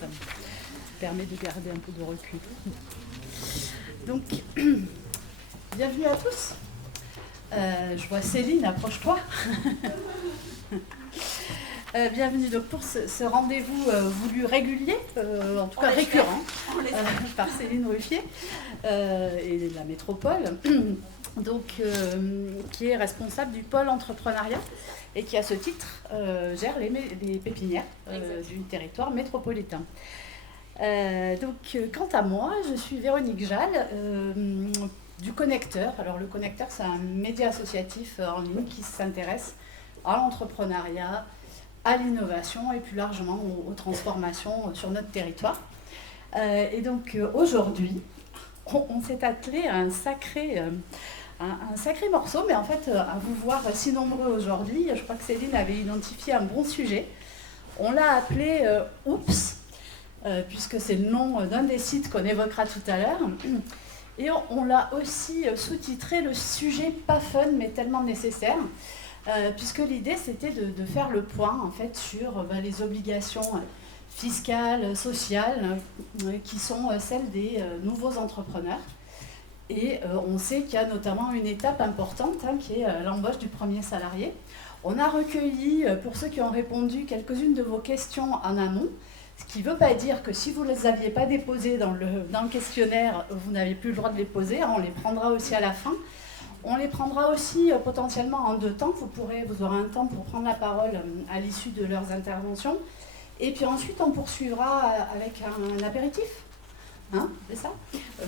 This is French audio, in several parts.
ça me permet de garder un peu de recul. Donc, bienvenue à tous. Je vois Céline, approche-toi. Bienvenue donc pour ce rendez-vous voulu régulier, en tout cas récurrent, par Céline Ruffier et la métropole, donc, qui est responsable du pôle entrepreneuriat et qui à ce titre gère les pépinières du territoire métropolitain. Donc, quant à moi, je suis Véronique Jal, du Connecteur. Alors le Connecteur, c'est un média associatif en ligne qui s'intéresse à l'entrepreneuriat, à l'innovation et plus largement aux transformations sur notre territoire. Et donc aujourd'hui, on s'est attelé à un sacré morceau, mais en fait, à vous voir si nombreux aujourd'hui, je crois que Céline avait identifié un bon sujet. On l'a appelé Oups, puisque c'est le nom d'un des sites qu'on évoquera tout à l'heure. Et on l'a aussi sous-titré le sujet pas fun, mais tellement nécessaire. Puisque l'idée c'était de faire le point en fait sur les obligations fiscales, sociales, qui sont celles des nouveaux entrepreneurs. Et on sait qu'il y a notamment une étape importante qui est l'embauche du premier salarié. On a recueilli, pour ceux qui ont répondu, quelques-unes de vos questions en amont, ce qui ne veut pas dire que si vous ne les aviez pas déposées dans le questionnaire, vous n'avez plus le droit de les poser, on les prendra aussi à la fin. On les prendra aussi potentiellement en 2 temps. Vous aurez un temps pour prendre la parole à l'issue de leurs interventions. Et puis ensuite, on poursuivra avec un apéritif, c'est ça,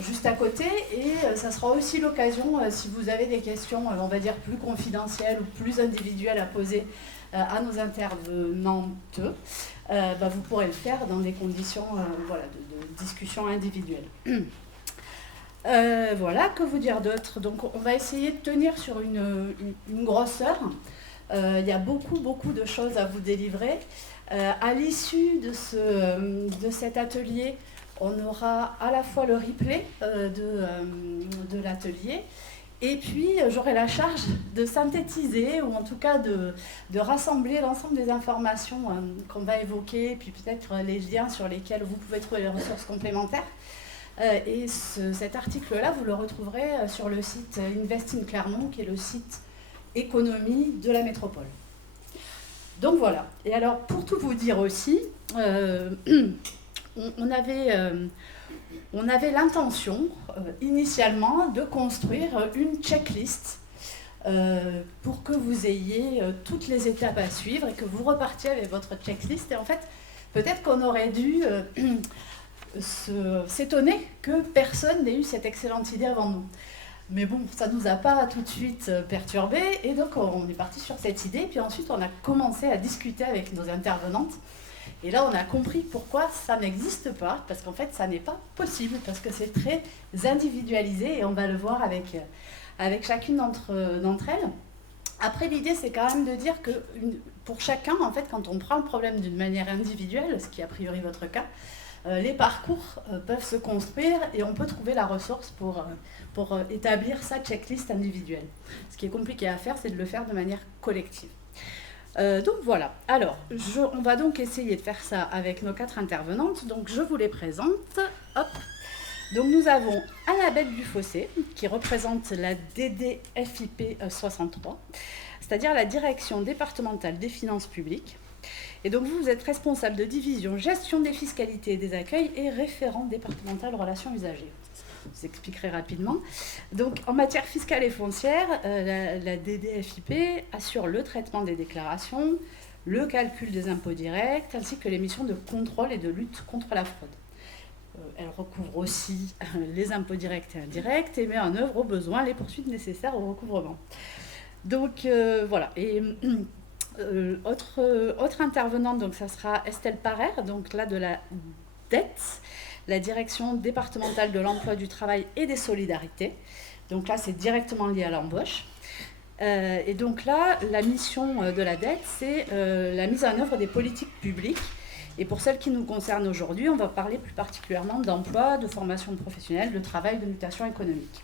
juste à côté. Et ça sera aussi l'occasion, si vous avez des questions, on va dire, plus confidentielles ou plus individuelles à poser à nos intervenantes, vous pourrez le faire dans des conditions de discussion individuelle. Voilà, que vous dire d'autre? Donc on va essayer de tenir sur une grosseur. Il y a beaucoup de choses à vous délivrer. À l'issue de cet atelier, on aura à la fois le replay de l'atelier, et puis j'aurai la charge de synthétiser, ou en tout cas de rassembler l'ensemble des informations qu'on va évoquer, puis peut-être les liens sur lesquels vous pouvez trouver les ressources complémentaires. Et cet article-là, vous le retrouverez sur le site Invest in Clermont, qui est le site économie de la métropole. Donc voilà. Et alors, pour tout vous dire aussi, on avait l'intention, initialement, de construire une checklist pour que vous ayez toutes les étapes à suivre et que vous repartiez avec votre checklist. Et en fait, peut-être qu'on aurait dû s'étonner que personne n'ait eu cette excellente idée avant nous. Mais bon, ça ne nous a pas tout de suite perturbés, et donc on est parti sur cette idée, puis ensuite on a commencé à discuter avec nos intervenantes, et là on a compris pourquoi ça n'existe pas, parce qu'en fait ça n'est pas possible, parce que c'est très individualisé, et on va le voir avec chacune d'entre elles. Après, l'idée c'est quand même de dire que pour chacun, en fait, quand on prend le problème d'une manière individuelle, ce qui est a priori votre cas, les parcours peuvent se construire et on peut trouver la ressource pour établir sa checklist individuelle. Ce qui est compliqué à faire, c'est de le faire de manière collective. Donc voilà. Alors, on va donc essayer de faire ça avec nos 4 intervenantes. Donc je vous les présente. Hop. Donc nous avons Annabelle Dufossé, qui représente la DDFIP 63, c'est-à-dire la Direction départementale des finances publiques. Et donc vous êtes responsable de division gestion des fiscalités et des accueils et référent départemental relations usagers. Je vous expliquerai rapidement. Donc en matière fiscale et foncière, la DDFIP assure le traitement des déclarations, le calcul des impôts directs, ainsi que les missions de contrôle et de lutte contre la fraude. Elle recouvre aussi les impôts directs et indirects et met en œuvre au besoin les poursuites nécessaires au recouvrement. Donc voilà. Et autre intervenante, donc ça sera Estelle Parer, donc là de la DET, la Direction départementale de l'emploi, du travail et des solidarités. Donc là, c'est directement lié à l'embauche. Et donc là, la mission de la DET, c'est la mise en œuvre des politiques publiques. Et pour celles qui nous concernent aujourd'hui, on va parler plus particulièrement d'emploi, de formation professionnelle, de travail, de mutation économique.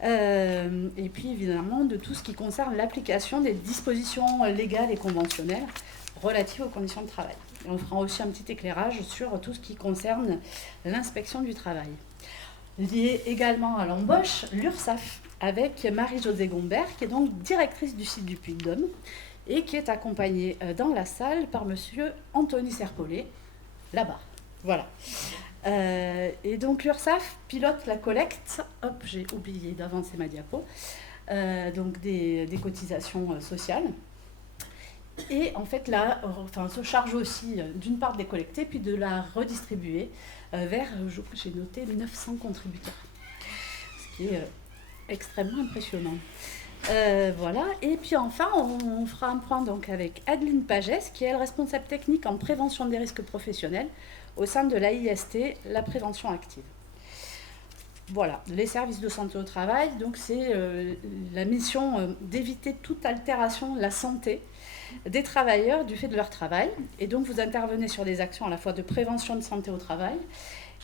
Et puis évidemment de tout ce qui concerne l'application des dispositions légales et conventionnelles relatives aux conditions de travail. Et on fera aussi un petit éclairage sur tout ce qui concerne l'inspection du travail. Lié également à l'embauche, l'URSSAF, avec Marie-Josée Gombert, qui est donc directrice du site du Puy-de-Dôme, et qui est accompagnée dans la salle par monsieur Anthony Serpollet, là-bas. Voilà. Et donc l'URSSAF pilote la collecte, hop, j'ai oublié d'avancer ma diapo, donc des cotisations sociales. Et en fait, là, se charge aussi d'une part de les collecter, puis de la redistribuer vers, j'ai noté, 900 contributeurs. Ce qui est extrêmement impressionnant. Voilà. Et puis enfin, on fera un point donc avec Adeline Pagès, qui est responsable technique en prévention des risques professionnels au sein de l'AIST, la prévention active. Voilà, les services de santé au travail, donc c'est la mission d'éviter toute altération de la santé des travailleurs du fait de leur travail. Et donc vous intervenez sur des actions à la fois de prévention de santé au travail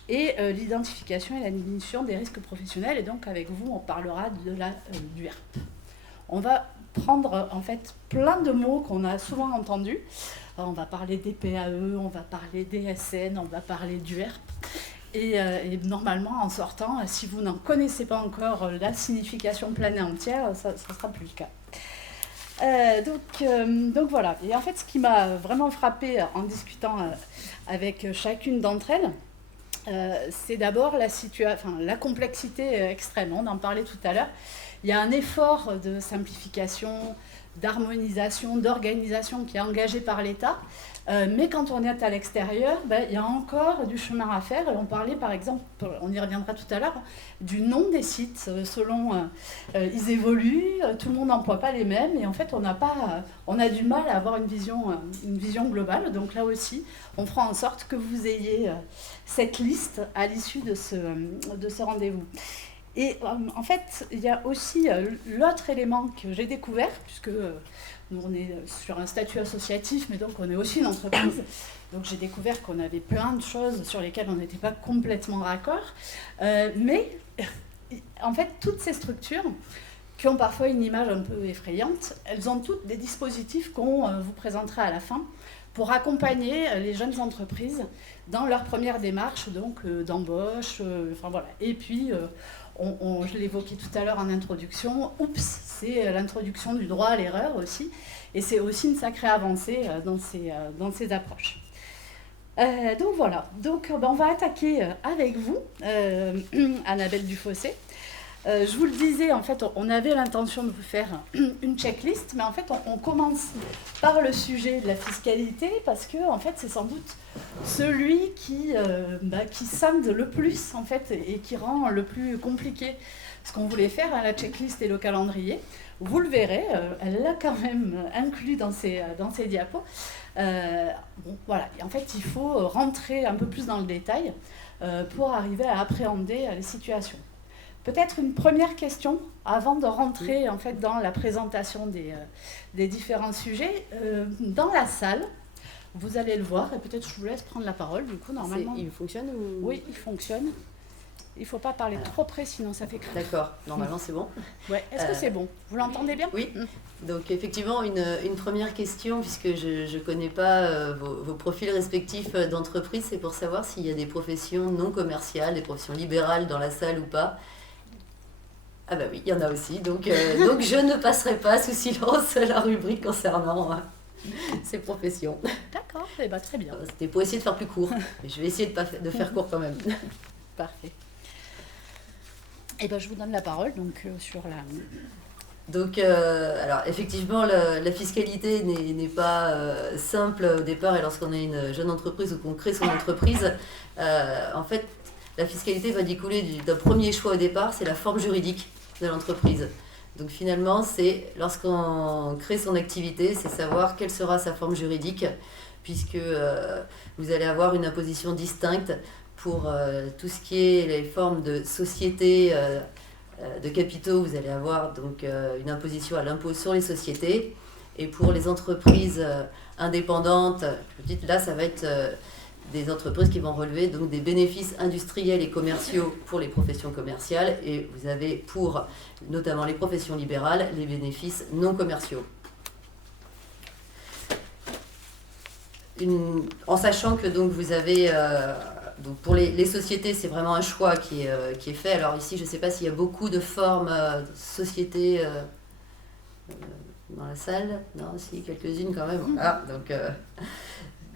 et l'identification et la diminution des risques professionnels. Et donc avec vous, on parlera du ERP. On va prendre en fait plein de mots qu'on a souvent entendus. On va parler des PAE, on va parler des SN, on va parler du ERP. Et normalement, en sortant, si vous n'en connaissez pas encore la signification pleine et entière, ça ne sera plus le cas. Donc voilà. Et en fait, ce qui m'a vraiment frappée en discutant avec chacune d'entre elles, c'est d'abord la complexité extrême. On en parlait tout à l'heure. Il y a un effort de simplification, d'harmonisation, d'organisation qui est engagé par l'État. Mais quand on est à l'extérieur, il y a encore du chemin à faire. Et on parlait par exemple, on y reviendra tout à l'heure, du nom des sites. Selon, ils évoluent, tout le monde n'emploie pas les mêmes. Et en fait, on a du mal à avoir une vision globale. Donc là aussi, on fera en sorte que vous ayez cette liste à l'issue de ce rendez-vous. Et en fait, il y a aussi l'autre élément que j'ai découvert, puisque nous on est sur un statut associatif, mais donc on est aussi une entreprise. Donc j'ai découvert qu'on avait plein de choses sur lesquelles on n'était pas complètement raccord. Mais en fait, toutes ces structures, qui ont parfois une image un peu effrayante, elles ont toutes des dispositifs qu'on vous présentera à la fin pour accompagner les jeunes entreprises dans leur première démarche d'embauche. Voilà. Et puis, je l'évoquais tout à l'heure en introduction, c'est l'introduction du droit à l'erreur aussi. Et c'est aussi une sacrée avancée dans ces approches. Donc voilà, on va attaquer avec vous, Annabelle Dufossé. Je vous le disais, en fait, on avait l'intention de vous faire une checklist, mais en fait, on commence par le sujet de la fiscalité parce que, en fait, c'est sans doute celui qui scinde le plus, en fait, et qui rend le plus compliqué ce qu'on voulait faire, la checklist et le calendrier. Vous le verrez, elle l'a quand même inclus dans ses diapos. Voilà, et en fait, il faut rentrer un peu plus dans le détail pour arriver à appréhender les situations. Peut-être une première question avant de rentrer en fait, dans la présentation des différents sujets. Dans la salle, vous allez le voir, et peut-être je vous laisse prendre la parole, du coup, normalement. Il fonctionne ou... Oui, il fonctionne. Il ne faut pas parler trop près, sinon ça fait craquer. D'accord, normalement c'est bon. Ouais. Est-ce que c'est bon? Vous l'entendez bien? Oui. Donc effectivement, une première question, puisque je ne connais pas vos profils respectifs d'entreprise, c'est pour savoir s'il y a des professions non commerciales, des professions libérales dans la salle ou pas. Ah bah oui, il y en a aussi, donc je ne passerai pas sous silence la rubrique concernant ces professions. D'accord, très bien. C'était pour essayer de faire plus court, mais je vais essayer de faire court quand même. Parfait. Je vous donne la parole sur la... Donc, alors effectivement, la fiscalité n'est pas simple au départ, et lorsqu'on est une jeune entreprise ou qu'on crée son entreprise, en fait, la fiscalité va découler d'un premier choix au départ, c'est la forme juridique de l'entreprise. Donc finalement, c'est lorsqu'on crée son activité, c'est savoir quelle sera sa forme juridique, puisque vous allez avoir une imposition distincte pour tout ce qui est les formes de société, de capitaux. Vous allez avoir donc une imposition à l'impôt sur les sociétés. Et pour les entreprises indépendantes, là, ça va être... des entreprises qui vont relever donc des bénéfices industriels et commerciaux pour les professions commerciales, et vous avez pour notamment les professions libérales les bénéfices non commerciaux. en sachant que donc vous avez, donc pour les sociétés, c'est vraiment un choix qui est fait. Alors ici, je ne sais pas s'il y a beaucoup de formes de sociétés dans la salle. Non, si, quelques-unes quand même. Ah,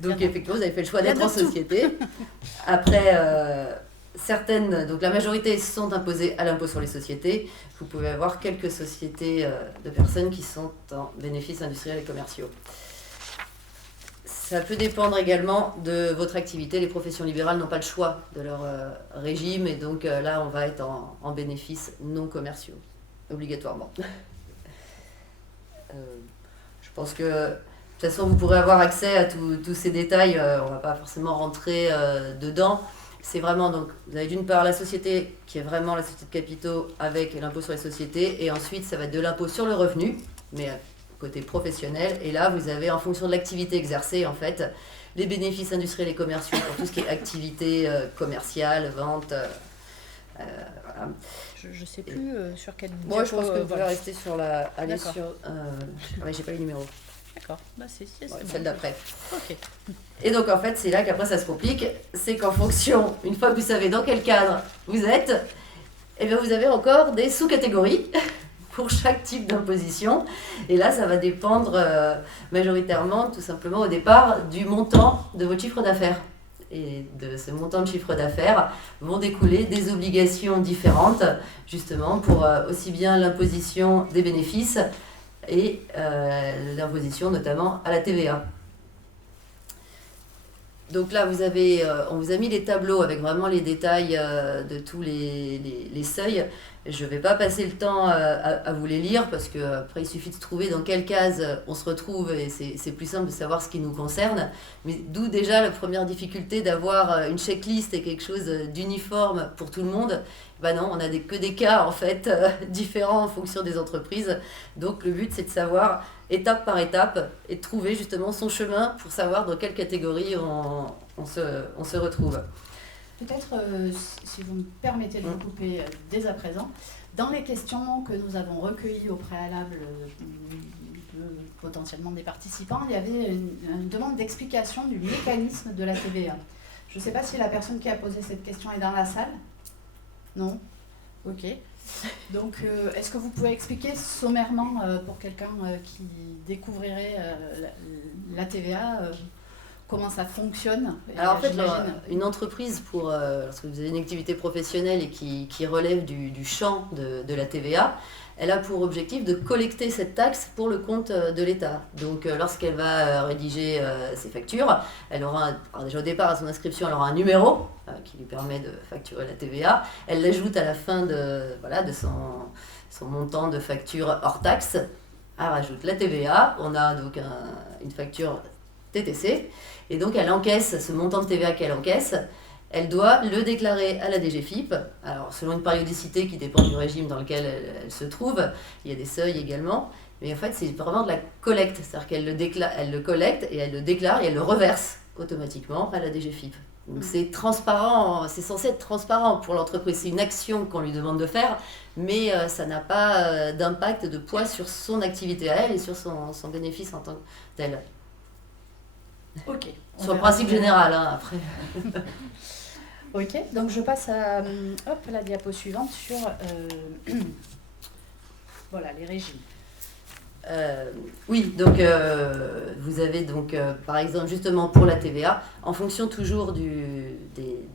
donc effectivement, vous avez fait le choix d'être en société. Après, certaines, donc la majorité sont imposées à l'impôt sur les sociétés. Vous pouvez avoir quelques sociétés de personnes qui sont en bénéfices industriels et commerciaux. Ça peut dépendre également de votre activité. Les professions libérales n'ont pas le choix de leur régime et donc là, on va être en bénéfices non commerciaux, obligatoirement. Je pense que de toute façon, vous pourrez avoir accès à tous ces détails. On ne va pas forcément rentrer dedans. C'est vraiment, donc, vous avez d'une part la société qui est vraiment la société de capitaux avec l'impôt sur les sociétés et ensuite, ça va être de l'impôt sur le revenu, mais côté professionnel, et là vous avez en fonction de l'activité exercée en fait les bénéfices industriels et commerciaux pour tout ce qui est activité commerciale, vente. Voilà. Je ne sais plus sur quelle diapo. Moi je pense que vous pouvez rester sur la... Aller D'accord. sur... ouais, j'ai pas les numéros. D'accord, bah, c'est celle d'après. Ok. Et donc en fait c'est là qu'après ça se complique, c'est qu'en fonction, une fois que vous savez dans quel cadre vous êtes, et bien vous avez encore des sous-catégories pour chaque type d'imposition. Et là, ça va dépendre majoritairement, tout simplement au départ, du montant de votre chiffre d'affaires. Et de ce montant de chiffre d'affaires vont découler des obligations différentes, justement, pour aussi bien l'imposition des bénéfices et l'imposition notamment à la TVA. Donc là, on vous a mis les tableaux avec vraiment les détails de tous les seuils. Je ne vais pas passer le temps à vous les lire parce qu'après, il suffit de trouver dans quelle case on se retrouve et c'est plus simple de savoir ce qui nous concerne. Mais d'où déjà la première difficulté d'avoir une checklist et quelque chose d'uniforme pour tout le monde. Ben non, on n'a que des cas en fait différents en fonction des entreprises. Donc le but, c'est de savoir étape par étape et de trouver justement son chemin pour savoir dans quelle catégorie on se retrouve. Peut-être, si vous me permettez de vous couper dès à présent, dans les questions que nous avons recueillies au préalable potentiellement des participants, il y avait une demande d'explication du mécanisme de la TVA. Je ne sais pas si la personne qui a posé cette question est dans la salle. Non ? Ok. Donc, est-ce que vous pouvez expliquer sommairement pour quelqu'un qui découvrirait la TVA comment ça fonctionne? Alors en fait, une entreprise, lorsque vous avez une activité professionnelle et qui relève du champ de la TVA, elle a pour objectif de collecter cette taxe pour le compte de l'État. Donc lorsqu'elle va rédiger ses factures, elle aura, alors déjà au départ à son inscription, elle aura un numéro qui lui permet de facturer la TVA. Elle l'ajoute à la fin de son montant de facture hors taxe. Elle rajoute la TVA. On a donc une facture TTC. Et donc elle encaisse ce montant de TVA qu'elle encaisse. Elle doit le déclarer à la DGFiP, alors selon une périodicité qui dépend du régime dans lequel elle se trouve, il y a des seuils également, mais en fait c'est vraiment de la collecte, c'est-à-dire qu'elle le collecte et elle le déclare et elle le reverse automatiquement à la DGFiP. Donc c'est transparent, c'est censé être transparent pour l'entreprise, c'est une action qu'on lui demande de faire, mais ça n'a pas d'impact, de poids sur son activité à elle et sur son bénéfice en tant que tel. Ok. Sur le principe général, hein, après. Ok, donc je passe à la diapo suivante sur voilà, les régimes. Oui, donc vous avez donc par exemple justement pour la TVA, en fonction toujours des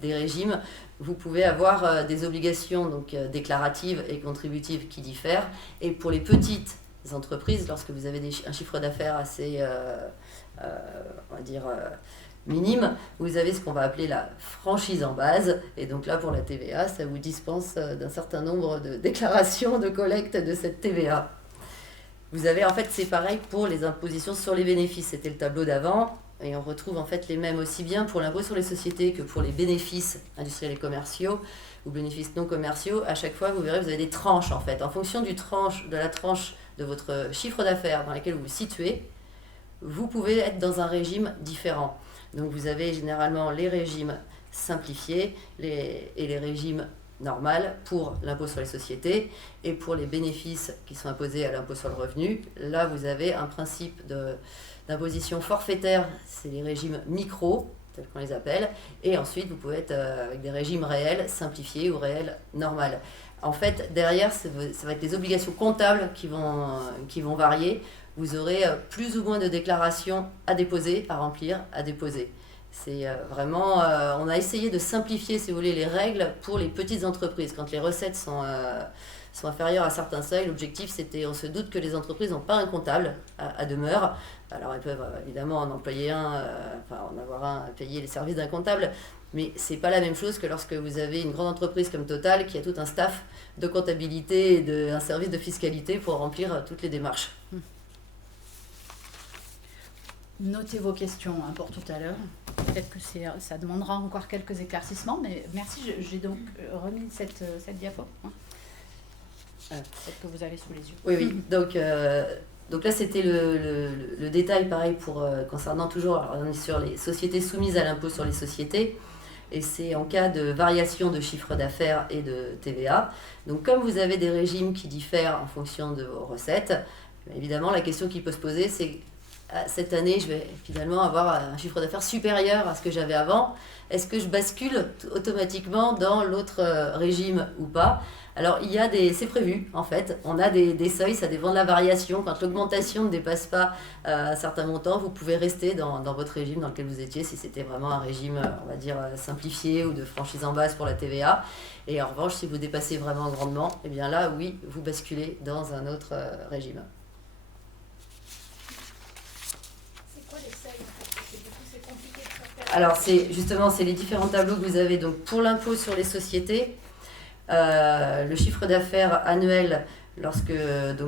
régimes, vous pouvez avoir des obligations donc déclaratives et contributives qui diffèrent. Et pour les petites entreprises, lorsque vous avez un chiffre d'affaires assez, on va dire, minime, vous avez ce qu'on va appeler la franchise en base. Et donc là, pour la TVA, ça vous dispense d'un certain nombre de déclarations de collecte de cette TVA. Vous avez, en fait, c'est pareil pour les impositions sur les bénéfices. C'était le tableau d'avant. Et on retrouve en fait les mêmes aussi bien pour l'impôt sur les sociétés que pour les bénéfices industriels et commerciaux ou bénéfices non commerciaux. À chaque fois, vous verrez, vous avez des tranches en fait. En fonction de la tranche de votre chiffre d'affaires dans laquelle vous vous situez, vous pouvez être dans un régime différent. Donc vous avez généralement les régimes simplifiés et les régimes normales pour l'impôt sur les sociétés et pour les bénéfices qui sont imposés à l'impôt sur le revenu. Là, vous avez un principe d'imposition forfaitaire, c'est les régimes micro, tels qu'on les appelle, et ensuite vous pouvez être avec des régimes réels, simplifiés ou réels, normal. En fait, derrière, ça va être les obligations comptables qui vont varier. Vous aurez plus ou moins de déclarations à déposer, à remplir, à déposer. C'est vraiment, on a essayé de simplifier, si vous voulez, les règles pour les petites entreprises. Quand les recettes sont inférieures à certains seuils, l'objectif c'était, on se doute que les entreprises n'ont pas un comptable à demeure. Alors elles peuvent évidemment en employer en avoir un à payer les services d'un comptable, mais c'est pas la même chose que lorsque vous avez une grande entreprise comme Total qui a tout un staff de comptabilité et un service de fiscalité pour remplir toutes les démarches. Notez vos questions pour tout à l'heure. Peut-être que ça demandera encore quelques éclaircissements, mais merci. J'ai donc remis cette diapo. Peut-être que vous avez sous les yeux. Oui, oui. Donc là, c'était le détail, pareil, concernant toujours, alors on est sur les sociétés soumises à l'impôt sur les sociétés, et c'est en cas de variation de chiffre d'affaires et de TVA. Donc comme vous avez des régimes qui diffèrent en fonction de vos recettes, évidemment, la question qui peut se poser, c'est cette année, je vais finalement avoir un chiffre d'affaires supérieur à ce que j'avais avant. Est-ce que je bascule automatiquement dans l'autre régime ou pas? Alors, c'est prévu, en fait. On a des seuils, ça dépend de la variation. Quand l'augmentation ne dépasse pas un certain montant, vous pouvez rester dans votre régime dans lequel vous étiez, si c'était vraiment un régime, on va dire, simplifié ou de franchise en base pour la TVA. Et en revanche, si vous dépassez vraiment grandement, eh bien là, oui, vous basculez dans un autre régime. Alors, c'est les différents tableaux que vous avez. Donc, pour l'impôt sur les sociétés, le chiffre d'affaires annuel donc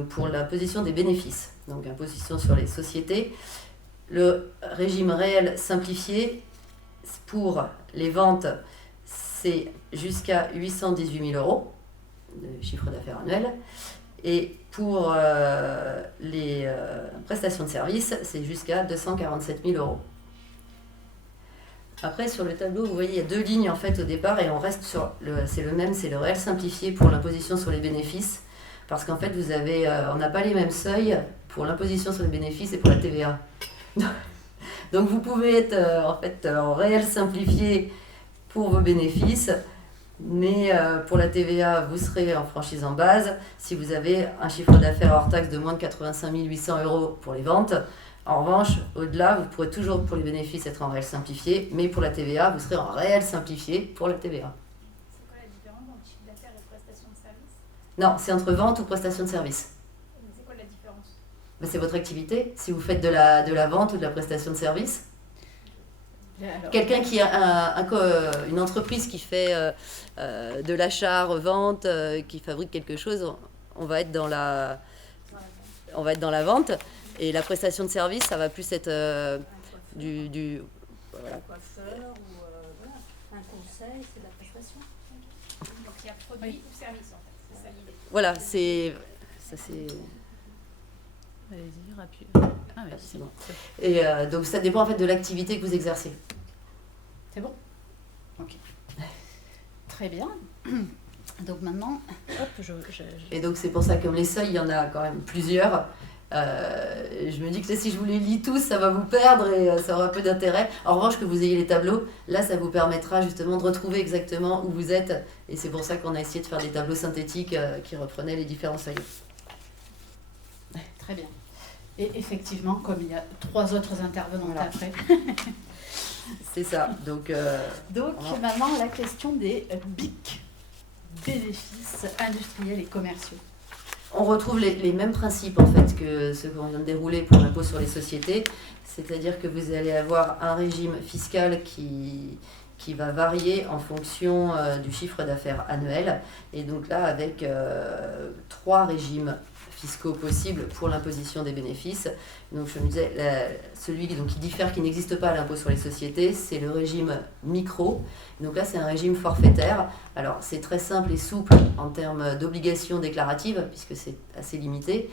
pour l'imposition des bénéfices, donc imposition sur les sociétés, le régime réel simplifié pour les ventes, c'est jusqu'à 818 000 euros de chiffre d'affaires annuel. Et pour les prestations de services, c'est jusqu'à 247 000 euros. Après, sur le tableau, vous voyez, il y a deux lignes en fait au départ et on reste sur c'est le réel simplifié pour l'imposition sur les bénéfices. Parce qu'en fait, on n'a pas les mêmes seuils pour l'imposition sur les bénéfices et pour la TVA. Donc vous pouvez être en réel simplifié pour vos bénéfices, mais pour la TVA, vous serez en franchise en base si vous avez un chiffre d'affaires hors taxe de moins de 85 800 euros pour les ventes. En revanche, au-delà, vous pourrez toujours pour les bénéfices être en réel simplifié, mais pour la TVA, vous serez en réel simplifié pour la TVA. C'est quoi la différence entre chiffre d'affaires et prestation de service? Non, c'est entre vente ou prestation de service. Mais c'est quoi la différence? C'est votre activité. Si vous faites de la vente ou de la prestation de service. Alors, quelqu'un qui a une entreprise qui fait de l'achat-revente, qui fabrique quelque chose, on va être dans la vente. Et la prestation de service, ça va plus être voilà. Un coiffeur ou un conseil, c'est de la prestation. Donc il y a produit ou service en fait, c'est ça l'idée. Voilà, ça. Allez-y, rapide. Ah oui, c'est bon. Et donc ça dépend en fait de l'activité que vous exercez. C'est bon? Ok. Très bien. Donc maintenant, hop, Et donc c'est pour ça que comme les seuils, il y en a quand même plusieurs. Je me dis que si je vous les lis tous, ça va vous perdre et ça aura peu d'intérêt. En revanche, que vous ayez les tableaux, là, ça vous permettra justement de retrouver exactement où vous êtes. Et c'est pour ça qu'on a essayé de faire des tableaux synthétiques qui reprenaient les différents seuils. Très bien. Et effectivement, comme il y a 3 autres intervenants voilà. Après. C'est ça. Donc voilà. Maintenant, la question des BIC, bénéfices industriels et commerciaux. On retrouve les mêmes principes en fait que ceux qu'on vient de dérouler pour l'impôt sur les sociétés, c'est-à-dire que vous allez avoir un régime fiscal qui va varier en fonction du chiffre d'affaires annuel, et donc là avec 3 régimes fiscaux possibles pour l'imposition des bénéfices. Donc je me disais, celui qui diffère, qui n'existe pas à l'impôt sur les sociétés, c'est le régime micro. Donc là, c'est un régime forfaitaire. Alors, c'est très simple et souple en termes d'obligations déclaratives, puisque c'est assez limité.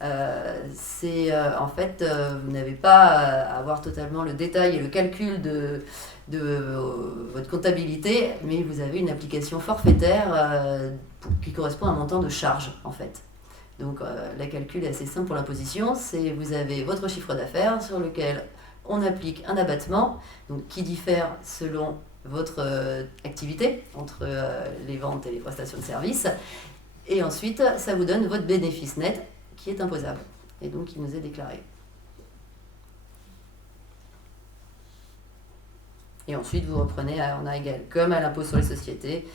En fait, vous n'avez pas à avoir totalement le détail et le calcul de votre comptabilité, mais vous avez une application forfaitaire qui correspond à un montant de charge, en fait. Donc la calcul est assez simple pour l'imposition, c'est vous avez votre chiffre d'affaires sur lequel on applique un abattement donc, qui diffère selon votre activité entre les ventes et les prestations de services. Et ensuite, ça vous donne votre bénéfice net qui est imposable et donc qui nous est déclaré. Et ensuite, vous reprenez en A égale. Comme à l'impôt sur les sociétés,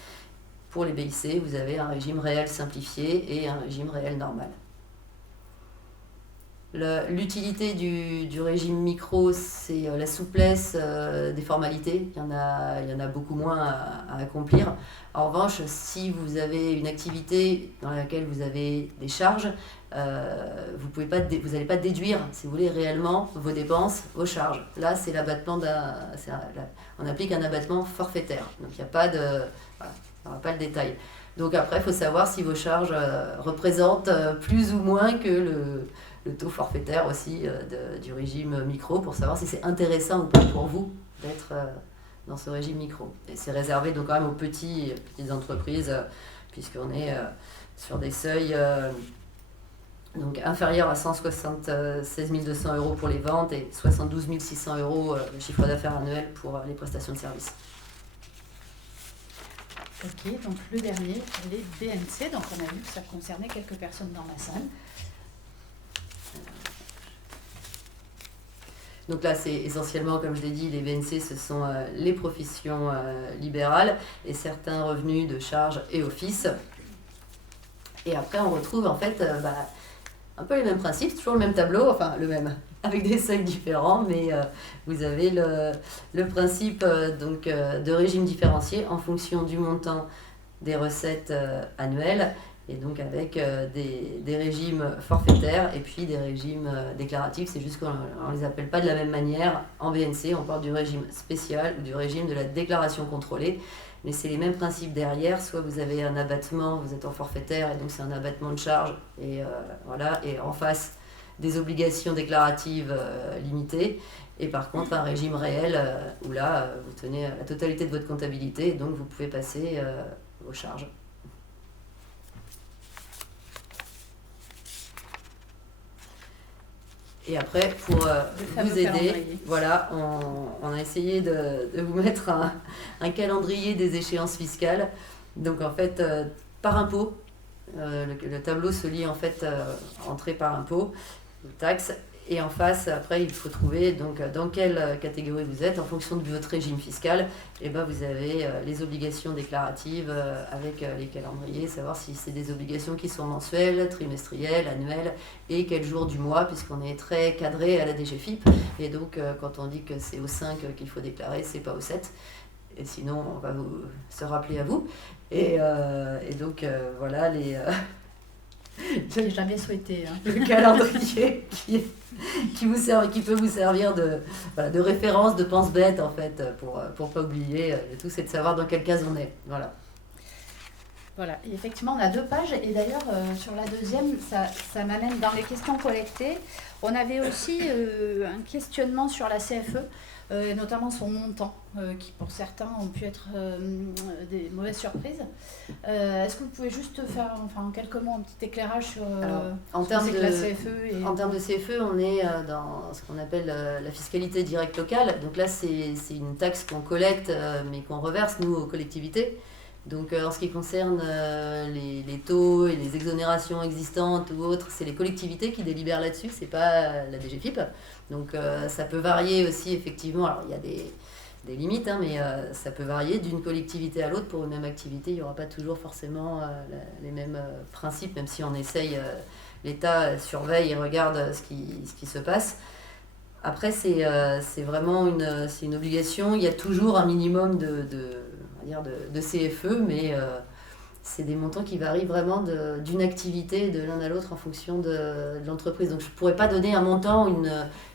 pour les BIC, vous avez un régime réel simplifié et un régime réel normal. L'utilité du régime micro, c'est la souplesse des formalités. Il y en a beaucoup moins à accomplir. En revanche, si vous avez une activité dans laquelle vous avez des charges, vous n'allez pas déduire, si vous voulez, réellement vos dépenses, vos charges. Là, c'est l'abattement on applique un abattement forfaitaire. Donc, il n'y a pas de... Voilà, on n'aura pas le détail. Donc après, il faut savoir si vos charges représentent plus ou moins que le taux forfaitaire aussi du régime micro pour savoir si c'est intéressant ou pas pour vous d'être dans ce régime micro. Et c'est réservé donc quand même aux petites entreprises puisqu'on est sur des seuils donc inférieurs à 176 200 € pour les ventes et 72 600 € le chiffre d'affaires annuel pour les prestations de services. Ok, donc le dernier, les BNC, donc on a vu que ça concernait quelques personnes dans la salle. Donc là, c'est essentiellement, comme je l'ai dit, les BNC, ce sont les professions libérales et certains revenus de charges et office. Et après, on retrouve en fait un peu les mêmes principes, toujours le même tableau, enfin le même, avec des seuils différents, mais vous avez le principe de régime différencié en fonction du montant des recettes annuelles. Et donc avec des régimes forfaitaires et puis des régimes déclaratifs. C'est juste qu'on ne les appelle pas de la même manière. En BNC, on parle du régime spécial ou du régime de la déclaration contrôlée. Mais c'est les mêmes principes derrière. Soit vous avez un abattement, vous êtes en forfaitaire et donc c'est un abattement de charge. Et voilà. Et en face, des obligations déclaratives limitées. Et par contre, un régime réel où là, vous tenez la totalité de votre comptabilité et donc vous pouvez passer vos charges. Et après, pour vous aider, voilà, on a essayé de vous mettre un calendrier des échéances fiscales. Donc en fait, par impôt, le tableau se lit en fait entrée par impôt, taxes. Et en face, après, il faut trouver donc, dans quelle catégorie vous êtes. En fonction de votre régime fiscal, et ben, vous avez les obligations déclaratives avec les calendriers, savoir si c'est des obligations qui sont mensuelles, trimestrielles, annuelles, et quel jour du mois, puisqu'on est très cadré à la DGFiP. Et donc, quand on dit que c'est au 5 qu'il faut déclarer, c'est pas au 7. Et sinon, on va se rappeler à vous. Et donc, voilà les... J'ai jamais souhaité. Hein. Le calendrier qui peut vous servir de référence, de pense-bête en fait, pour pas oublier. Le tout, c'est de savoir dans quelle case on est. Voilà. Voilà, et effectivement, on a 2 pages, et d'ailleurs, sur la deuxième, ça m'amène dans les questions collectées. On avait aussi un questionnement sur la CFE, et notamment son montant, qui pour certains ont pu être des mauvaises surprises. Est-ce que vous pouvez juste faire, en quelques mots, un petit éclairage sur en termes de la CFE En termes de CFE, on est dans ce qu'on appelle la fiscalité directe locale. Donc là, c'est une taxe qu'on collecte, mais qu'on reverse, nous, aux collectivités. Donc en ce qui concerne les taux et les exonérations existantes ou autres, c'est les collectivités qui délibèrent là-dessus, c'est pas la DGFiP. Donc ça peut varier aussi effectivement, alors il y a des limites, hein, mais ça peut varier d'une collectivité à l'autre pour une même activité. Il n'y aura pas toujours forcément les mêmes principes, même si on essaye, l'État surveille et regarde ce qui se passe. Après, c'est vraiment une obligation. Il y a toujours un minimum de CFE, mais c'est des montants qui varient vraiment d'une activité de l'un à l'autre en fonction de l'entreprise. Donc je ne pourrais pas donner un montant,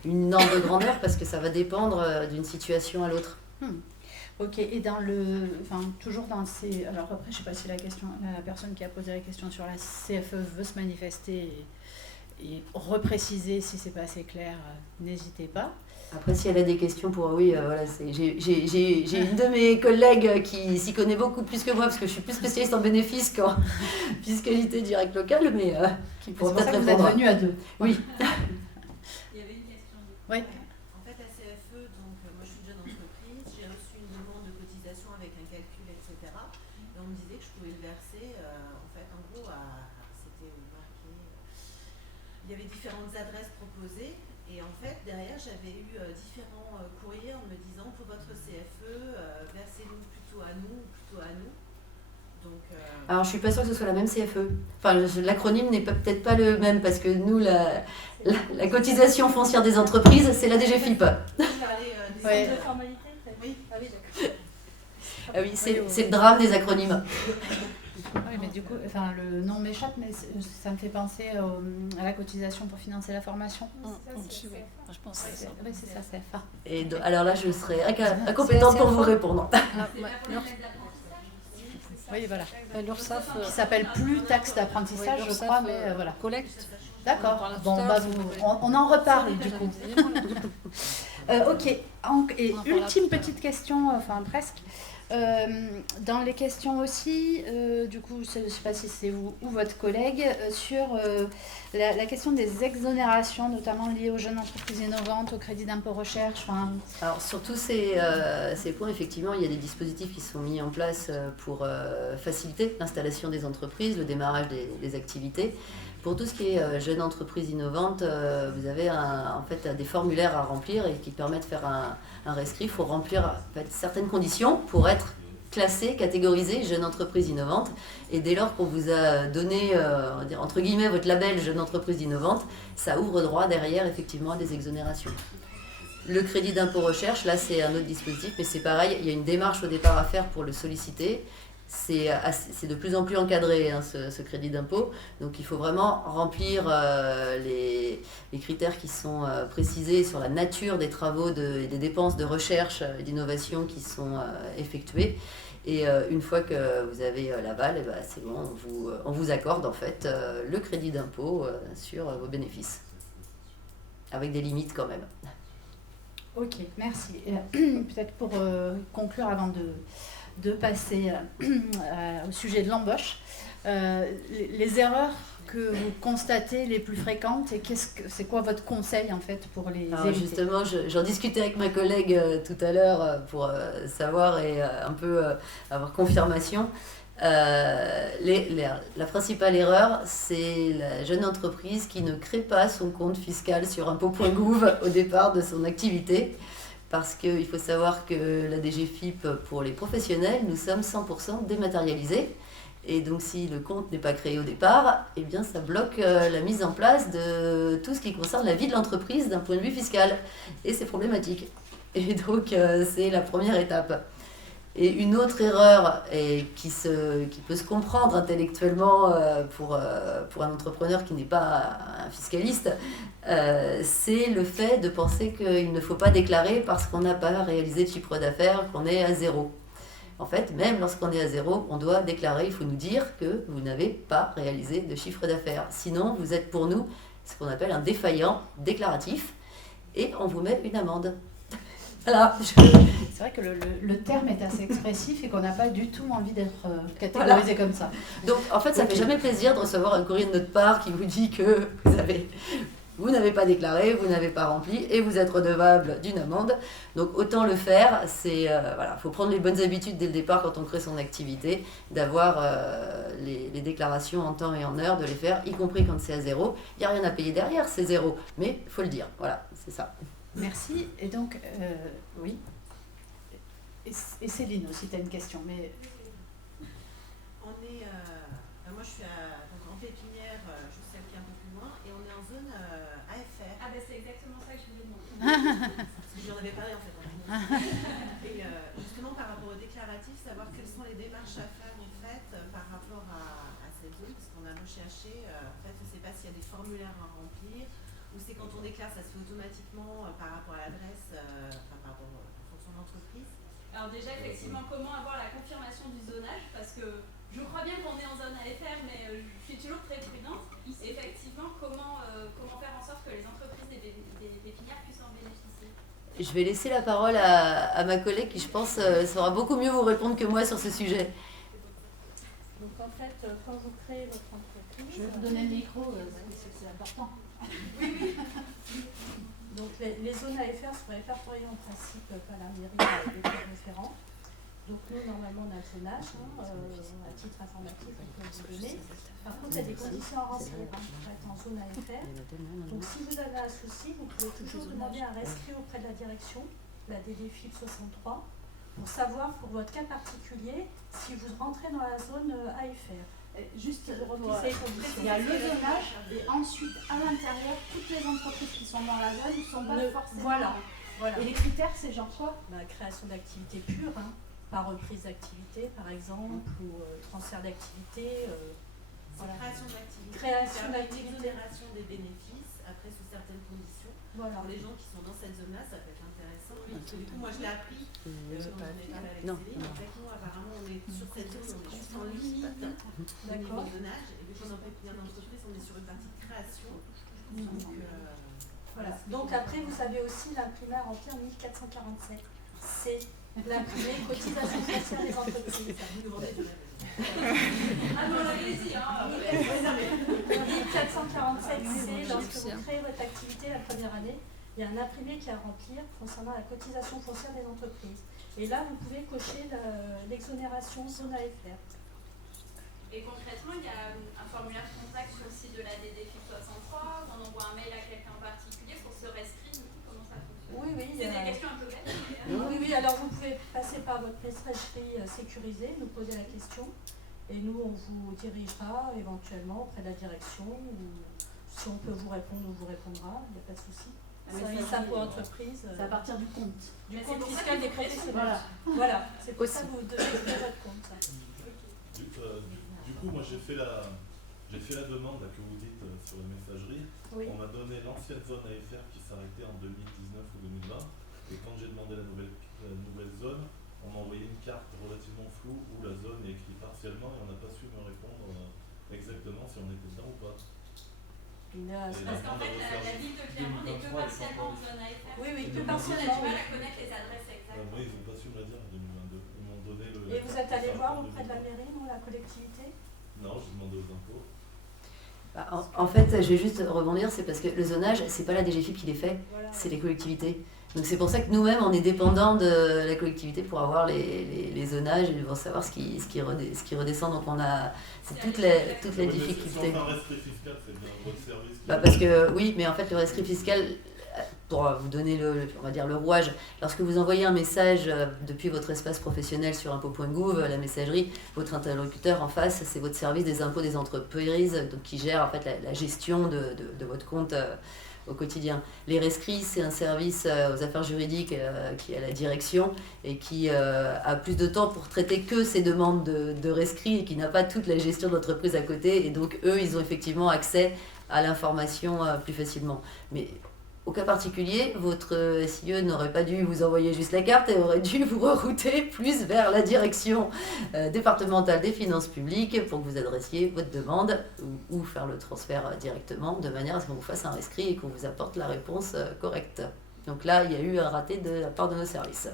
une norme de grandeur, parce que ça va dépendre d'une situation à l'autre. Ok, et toujours dans ces... Alors après, je ne sais pas si la personne qui a posé la question sur la CFE veut se manifester et repréciser si ce n'est pas assez clair, n'hésitez pas. Après, si elle a des questions pour... Oui, voilà, j'ai une de mes collègues qui s'y connaît beaucoup plus que moi, parce que je suis plus spécialiste en bénéfices qu'en fiscalité directe locale, mais qui C'est pourra pour ça peut-être que vous êtes répondre. venus à deux. Oui. Il y avait une question. Oui. En fait, la CFE, donc moi je suis une jeune entreprise, j'ai reçu une demande de cotisation avec un calcul, etc. Et on me disait que je pouvais le verser, en fait, en gros, c'était marqué. Il y avait différentes adresses proposées. Et en fait, derrière, j'avais eu différents courriers en me disant pour votre CFE, versez-nous plutôt à nous ou plutôt à nous. Donc, Alors, je suis pas sûre que ce soit la même CFE. Enfin, l'acronyme n'est peut-être pas le même, parce que nous, la cotisation foncière des entreprises, c'est la DGFIP. Ouais. De formalité peut-être. Oui. Ah oui, d'accord. Ah oui, c'est le drame des acronymes. Oui, mais du coup, enfin, le nom m'échappe, mais ça me fait penser à la cotisation pour financer la formation. Je pense que c'est ça. Oui, c'est ça, CFA. Et alors là, je serais incompétente pour vous répondre. Oui, voilà. L'URSSAF Qui s'appelle plus taxe d'apprentissage, je crois, mais voilà. collecte. D'accord. Bon, bah, on en reparle du coup. Ok. Et ultime petite question, enfin presque. Dans les questions aussi, du coup, je ne sais pas si c'est vous ou votre collègue, sur la question des exonérations, notamment liées aux jeunes entreprises innovantes, au crédit d'impôt recherche. Enfin... Alors sur tous ces points, effectivement, il y a des dispositifs qui sont mis en place pour faciliter l'installation des entreprises, le démarrage des activités. Pour tout ce qui est jeunes entreprises innovantes, vous avez en fait des formulaires à remplir et qui permettent de faire un rescrit. Il faut remplir en fait, certaines conditions pour être classé, catégorisé jeune entreprise innovante. Et dès lors qu'on vous a donné, on va dire, entre guillemets, votre label jeune entreprise innovante, ça ouvre droit derrière effectivement à des exonérations. Le crédit d'impôt recherche, là c'est un autre dispositif, mais c'est pareil, il y a une démarche au départ à faire pour le solliciter. C'est de plus en plus encadré, hein, ce crédit d'impôt. Donc il faut vraiment remplir les critères qui sont précisés sur la nature des travaux et des dépenses de recherche et d'innovation qui sont effectuées. Et une fois que vous avez l'aval, ben, c'est bon, on vous accorde en fait le crédit d'impôt sur vos bénéfices. Avec des limites quand même. Ok, merci. Peut-être pour conclure avant de passer au sujet de l'embauche, les erreurs que vous constatez les plus fréquentes et c'est quoi votre conseil en fait pour les Alors éviter? justement, j'en discutais avec ma collègue tout à l'heure pour savoir et un peu avoir confirmation. La principale erreur, c'est la jeune entreprise qui ne crée pas son compte fiscal sur impôts.gouv au départ de son activité. Parce qu'il faut savoir que la DGFIP, pour les professionnels, nous sommes 100% dématérialisés. Et donc si le compte n'est pas créé au départ, eh bien ça bloque la mise en place de tout ce qui concerne la vie de l'entreprise d'un point de vue fiscal. Et c'est problématique. Et donc c'est la première étape. Et une autre erreur qui peut se comprendre intellectuellement pour un entrepreneur qui n'est pas un fiscaliste, c'est le fait de penser qu'il ne faut pas déclarer parce qu'on n'a pas réalisé de chiffre d'affaires, qu'on est à zéro. En fait, même lorsqu'on est à zéro, on doit déclarer, il faut nous dire que vous n'avez pas réalisé de chiffre d'affaires. Sinon, vous êtes pour nous ce qu'on appelle un défaillant déclaratif et on vous met une amende. Voilà. C'est vrai que le terme est assez expressif et qu'on n'a pas du tout envie d'être catégorisé comme ça. Donc en fait, ça fait jamais plaisir de recevoir un courrier de notre part qui vous dit que vous n'avez pas déclaré, vous n'avez pas rempli et vous êtes redevable d'une amende. Donc autant le faire, voilà, faut prendre les bonnes habitudes dès le départ quand on crée son activité, d'avoir les déclarations en temps et en heure, de les faire, y compris quand c'est à zéro. Il n'y a rien à payer derrière, c'est zéro, mais il faut le dire. Voilà, c'est ça. Merci. Et donc, oui. Et Céline aussi, tu as une question. Mais... moi je suis donc en pépinière, juste celle qui est un peu plus loin, et on est en zone AFR. Ah ben c'est exactement ça que je voulais demander. Parce que j'en avais parlé en fait. Et justement par rapport au déclaratif, savoir quelles sont les démarches à faire en fait par rapport à cette zone, parce qu'on a recherché, en fait je ne sais pas s'il y a des formulaires à remplir, ou c'est quand on déclare, ça se fait automatiquement par rapport à l'adresse, par rapport en fonction de l'entreprise. Alors déjà, effectivement, comment avoir la confirmation du zonage? Parce que je crois bien qu'on est en zone AFR, mais je suis toujours très prudente. Effectivement, comment faire en sorte que les entreprises des pépinières puissent en bénéficier? Je vais laisser la parole à ma collègue qui, je pense, saura beaucoup mieux vous répondre que moi sur ce sujet. Donc en fait, quand vous créez votre entreprise, Je vais vous donner le micro, c'est important. donc les zones AFR sont répertoriées en principe par la mairie des référents. Donc nous, normalement, on a le zonage, à titre informatif, on peut vous donner. Par contre, il y a des conditions à remplir pour être en zone AFR. Donc si vous avez un souci, vous pouvez toujours demander un rescrit auprès de la direction, la DDFIP 63, pour savoir pour votre cas particulier si vous rentrez dans la zone AFR. Juste, Vous remplissez les conditions. il y a le zonage et ensuite à l'intérieur, toutes les entreprises qui sont dans la zone ne sont pas forcément. Voilà. Et les critères, c'est genre quoi? Création d'activité pure, par reprise d'activité par exemple, ou transfert d'activité. Voilà. Création d'activité. Création d'activité. Exonération des bénéfices, après sous certaines conditions. Voilà. Pour les gens qui sont dans cette zone-là, ça peut être intéressant. Parce que du coup, moi je l'ai appris quand on est parlé avec Céline. En fait, nous, apparemment, on est sur cette zone, on est juste en limite au niveau zonage. Et vu qu'on en fait bien d'entreprise, on est sur une partie de création. Donc, voilà. Donc après, vous avez aussi l'imprimé à remplir 1447. C'est l'imprimé cotisation foncière des entreprises. vous nous vendez du rêve. Ah non, allez-y, hein. 1447, c'est lorsque vous créez votre activité la première année, il y a un imprimé qui est à remplir concernant la cotisation foncière des entreprises. Et là, vous pouvez cocher l'exonération zone AFR. Et concrètement, il y a un formulaire de contact sur le site de la DDFIP 63, on envoie un mail à quelqu'un en particulier pour se rescrire, comment ça fonctionne? Oui, oui. C'est des questions un peu bêtes. Oui, alors vous pouvez passer par votre messagerie sécurisée, nous poser la question, et nous, on vous dirigera éventuellement auprès de la direction, ou si on peut vous répondre, on vous répondra, il n'y a pas de souci. Service impôt entreprise. C'est à partir du compte. Du compte fiscal décrété, c'est Voilà. Voilà, c'est pour ça que vous devez ouvrir votre compte. Du coup, moi j'ai fait la demande là, que vous dites sur la messagerie. Oui. On m'a donné l'ancienne zone AFR qui s'arrêtait en 2019 ou 2020. Et quand j'ai demandé la nouvelle zone, on m'a envoyé une carte relativement floue où la zone est écrite partiellement et on n'a pas su me répondre exactement si on était dedans ou pas. Parce qu'en fait, la ville de Clermont n'est que partiellement en zone AFR. Oui, que On a partiellement. du mal à connaître les adresses exactes. Moi, ils n'ont pas su me le dire en 2022. Ils m'ont donné le. Et vous êtes allé voir auprès de la mairie, non, la collectivité? Non, j'ai demandé aux impôts. En fait, je vais juste rebondir, c'est parce que le zonage, c'est pas la DGFIP qui les fait, Voilà. c'est les collectivités. Donc c'est pour ça que nous-mêmes, on est dépendants de la collectivité pour avoir les zonages et pour savoir ce qui redescend. Donc on a toutes les difficultés. Sans un rescrit fiscal, c'est bien votre service. Parce que oui, mais en fait le rescrit fiscal, pour vous donner on va dire le rouage, lorsque vous envoyez un message depuis votre espace professionnel sur impôts.gouv, la messagerie, votre interlocuteur en face, c'est votre service des impôts des entreprises, donc qui gère en fait la gestion de votre compte au quotidien. Les rescrits, c'est un service aux affaires juridiques qui est à la direction et qui a plus de temps pour traiter que ces demandes de rescrits et qui n'a pas toute la gestion de l'entreprise à côté. Et donc, eux, ils ont effectivement accès à l'information plus facilement. Mais au cas particulier, votre SIE n'aurait pas dû vous envoyer juste la carte et aurait dû vous rerouter plus vers la direction départementale des finances publiques pour que vous adressiez votre demande ou faire le transfert directement de manière à ce qu'on vous fasse un rescrit et qu'on vous apporte la réponse correcte. Donc là, il y a eu un raté de la part de nos services.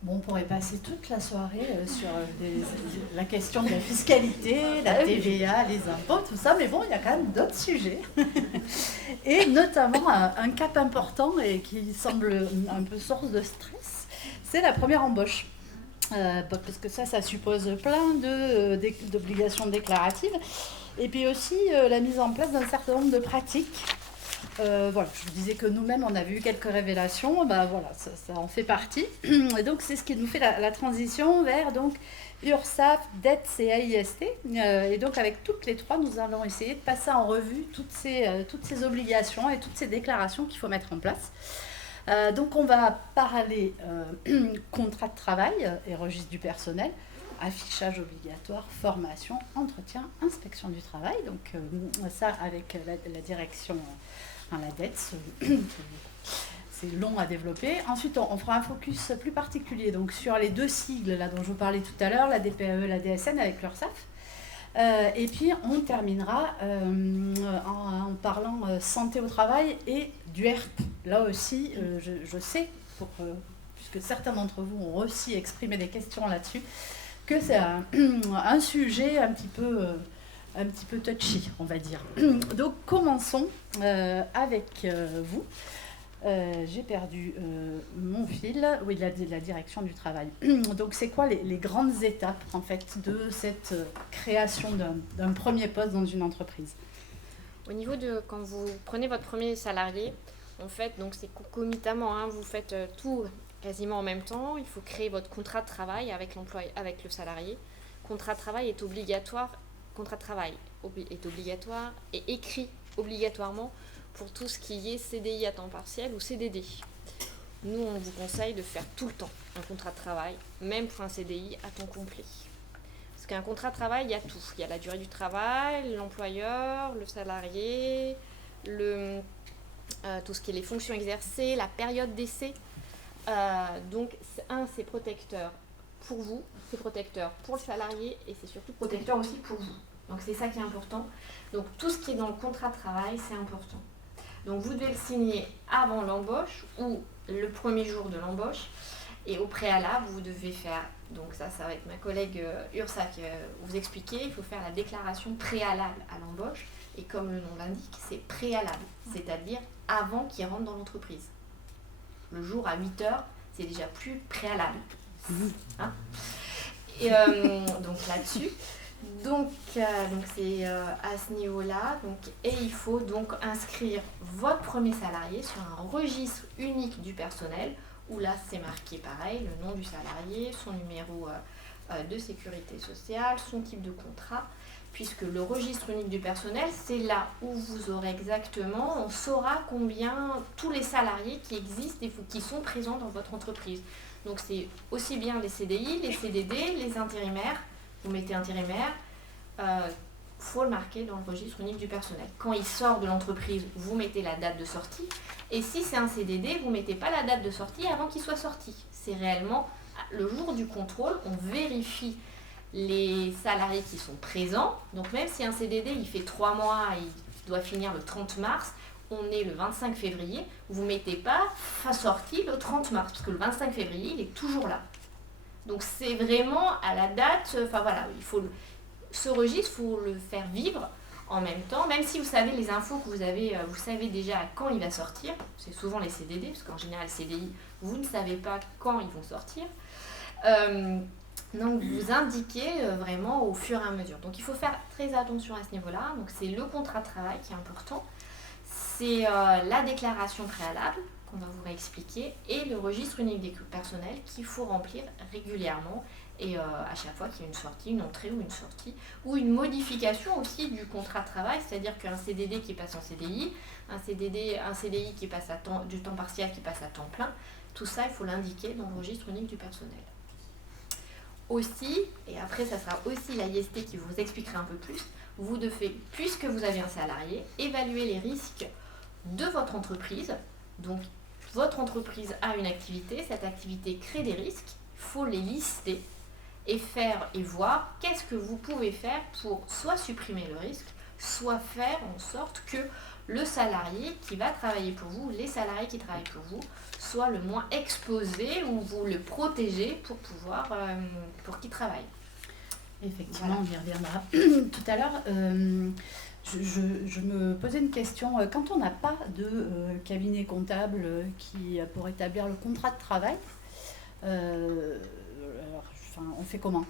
Bon, on pourrait passer toute la soirée sur la question de la fiscalité, la TVA, les impôts, tout ça, mais bon, il y a quand même d'autres sujets. Et notamment un cap important et qui semble un peu source de stress, c'est la première embauche. Parce que ça suppose plein d'obligations déclaratives. Et puis aussi la mise en place d'un certain nombre de pratiques. Voilà, je vous disais que nous-mêmes, on a vu quelques révélations, voilà, ça en fait partie. Et donc, c'est ce qui nous fait la transition vers donc, URSSAF, DETS et AIST. Et donc, avec toutes les trois, nous allons essayer de passer en revue toutes ces obligations et toutes ces déclarations qu'il faut mettre en place. Donc, on va parler contrat de travail et registre du personnel, affichage obligatoire, formation, entretien, inspection du travail. Donc, ça, avec la direction... la dette, c'est long à développer. Ensuite, on fera un focus plus particulier donc, sur les deux sigles là, dont je vous parlais tout à l'heure, la DPAE, la DSN avec l'URSSAF. Et puis on terminera en parlant santé au travail et du RP. Là aussi, je sais, puisque certains d'entre vous ont aussi exprimé des questions là-dessus, que c'est un sujet un petit peu touchy, on va dire. Donc commençons avec vous. J'ai perdu mon fil, oui, la direction du travail. Donc c'est quoi les grandes étapes en fait de cette création d'un premier poste dans une entreprise? Au niveau de quand vous prenez votre premier salarié, en fait, donc c'est concomitamment, hein, vous faites tout quasiment en même temps. Il faut créer votre contrat de travail avec avec le salarié. Contrat de travail est obligatoire. Contrat de travail est obligatoire et écrit obligatoirement pour tout ce qui est CDI à temps partiel ou CDD. Nous, on vous conseille de faire tout le temps un contrat de travail, même pour un CDI à temps complet. Parce qu'un contrat de travail, il y a tout. Il y a la durée du travail, l'employeur, le salarié, tout ce qui est les fonctions exercées, la période d'essai. Donc, c'est protecteur pour vous, c'est protecteur pour le salarié et c'est surtout protecteur aussi pour vous. Donc, c'est ça qui est important. Donc, tout ce qui est dans le contrat de travail, c'est important. Donc, vous devez le signer avant l'embauche ou le premier jour de l'embauche. Et au préalable, vous devez faire, donc ça va être ma collègue Ursa qui va vous expliquer, il faut faire la déclaration préalable à l'embauche. Et comme le nom l'indique, c'est préalable, c'est-à-dire avant qu'il rentre dans l'entreprise. Le jour à 8h, c'est déjà plus préalable. Hein, et donc là-dessus. Donc c'est à ce niveau-là. Et il faut donc inscrire votre premier salarié sur un registre unique du personnel, où là c'est marqué pareil, le nom du salarié, son numéro de sécurité sociale, son type de contrat, puisque le registre unique du personnel, c'est là où vous aurez exactement, on saura combien tous les salariés qui existent et qui sont présents dans votre entreprise. Donc c'est aussi bien les CDI, les CDD, les intérimaires. Vous mettez intérimaire, faut le marquer dans le registre unique du personnel. Quand il sort de l'entreprise, vous mettez la date de sortie. Et si c'est un CDD, vous ne mettez pas la date de sortie avant qu'il soit sorti. C'est réellement le jour du contrôle, on vérifie les salariés qui sont présents. Donc même si un CDD, il fait 3 mois, il doit finir le 30 mars, on est le 25 février, vous ne mettez pas fin sortie le 30 mars, parce que le 25 février, il est toujours là. Donc c'est vraiment à la date, enfin voilà, ce registre, il faut le faire vivre en même temps, même si vous savez les infos que vous avez, vous savez déjà quand il va sortir, c'est souvent les CDD, parce qu'en général CDI, vous ne savez pas quand ils vont sortir. Donc vous indiquez vraiment au fur et à mesure. Donc il faut faire très attention à ce niveau-là. Donc c'est le contrat de travail qui est important, c'est la déclaration préalable, qu'on va vous réexpliquer, et le registre unique des personnels qu'il faut remplir régulièrement et à chaque fois qu'il y a une sortie, une entrée ou une sortie, ou une modification aussi du contrat de travail, c'est-à-dire qu'un CDD qui passe en CDI, un CDI qui passe du temps partiel qui passe à temps plein, tout ça il faut l'indiquer dans le registre unique du personnel. Aussi, et après ça sera aussi la IST qui vous expliquera un peu plus, vous devez, puisque vous avez un salarié, évaluer les risques de votre entreprise. Donc votre entreprise a une activité, cette activité crée des risques, il faut les lister et voir qu'est-ce que vous pouvez faire pour soit supprimer le risque, soit faire en sorte que le salarié qui va travailler pour vous, les salariés qui travaillent pour vous, soient le moins exposés ou vous le protégez pour qu'ils travaillent. Effectivement, voilà. On y reviendra. Tout à l'heure, je me posais une question. Quand on n'a pas de cabinet comptable pour établir le contrat de travail, on fait comment?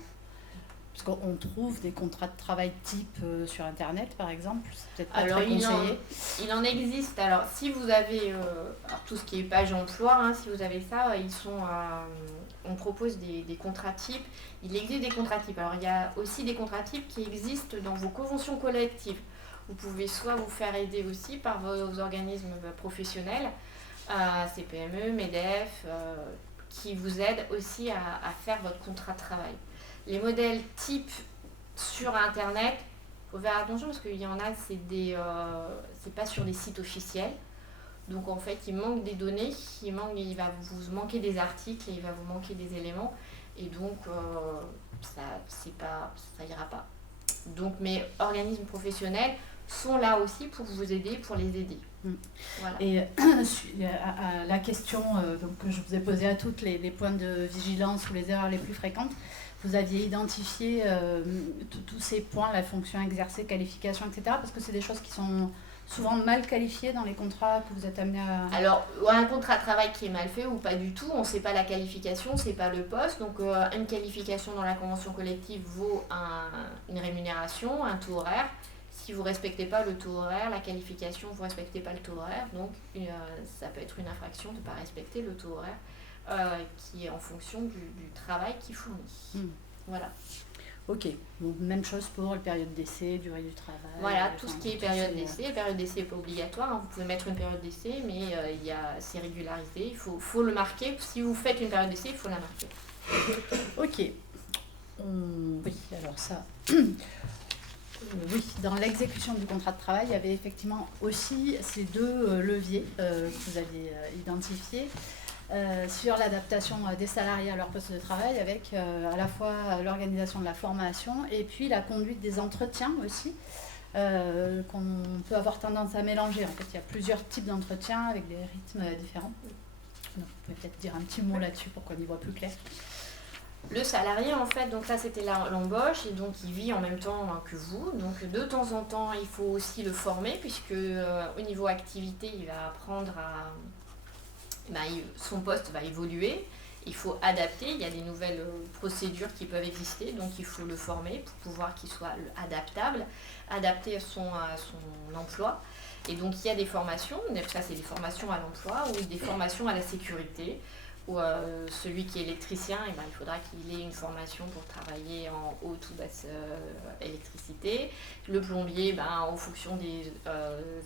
Parce qu'on trouve des contrats de travail type sur Internet, par exemple. C'est peut-être pas très conseillé. Il en existe. Alors, si vous avez tout ce qui est page emploi, si vous avez ça, on propose des contrats types. Il existe des contrats types. Alors, il y a aussi des contrats types qui existent dans vos conventions collectives. Vous pouvez soit vous faire aider aussi par vos organismes professionnels, CPME, MEDEF, qui vous aident aussi à faire votre contrat de travail. Les modèles types sur Internet, il faut faire attention parce qu'il y en a, c'est pas sur des sites officiels. Donc en fait, il manque des données, il va vous manquer des articles et il va vous manquer des éléments. Et donc, ça ira pas. Donc mes organismes professionnels sont là aussi pour vous aider, pour les aider. Voilà. Et à la question donc, que je vous ai posée à toutes, les points de vigilance ou les erreurs les plus fréquentes, vous aviez identifié tous ces points, la fonction exercée, qualification, etc. Parce que c'est des choses qui sont souvent mal qualifiées dans les contrats que vous êtes amenés à... Alors, un contrat de travail qui est mal fait ou pas du tout, on ne sait pas la qualification, on ne sait pas le poste. Donc, une qualification dans la convention collective vaut une rémunération, un taux horaire. Si vous ne respectez pas le taux horaire, la qualification, vous ne respectez pas le taux horaire. Donc, ça peut être une infraction de ne pas respecter le taux horaire qui est en fonction du travail qu'il fournit. Voilà. Ok, donc même chose pour la période d'essai, durée du travail. Voilà, tout ce qui est période d'essai. La période d'essai n'est pas obligatoire, hein. Vous pouvez mettre une période d'essai, mais c'est régularisé. Il faut le marquer. Si vous faites une période d'essai, il faut la marquer. Ok. Oui, alors ça... oui, dans l'exécution du contrat de travail, il y avait effectivement aussi ces deux leviers que vous aviez identifiés. Sur l'adaptation des salariés à leur poste de travail avec à la fois l'organisation de la formation et puis la conduite des entretiens aussi qu'on peut avoir tendance à mélanger. En fait, il y a plusieurs types d'entretiens avec des rythmes différents. Donc, vous pouvez peut-être dire un petit mot là-dessus pour qu'on y voit plus clair. Le salarié, en fait, donc là c'était l'embauche et donc il vit en même temps que vous. Donc de temps en temps, il faut aussi le former puisque au niveau activité, il va apprendre à... son poste va évoluer, il faut adapter, il y a des nouvelles procédures qui peuvent exister, donc il faut le former pour pouvoir qu'il soit adaptable, adapté à son emploi. Et donc il y a des formations, ça c'est des formations à l'emploi ou des formations à la sécurité, où celui qui est électricien, il faudra qu'il ait une formation pour travailler en haute ou basse électricité. Le plombier, en fonction des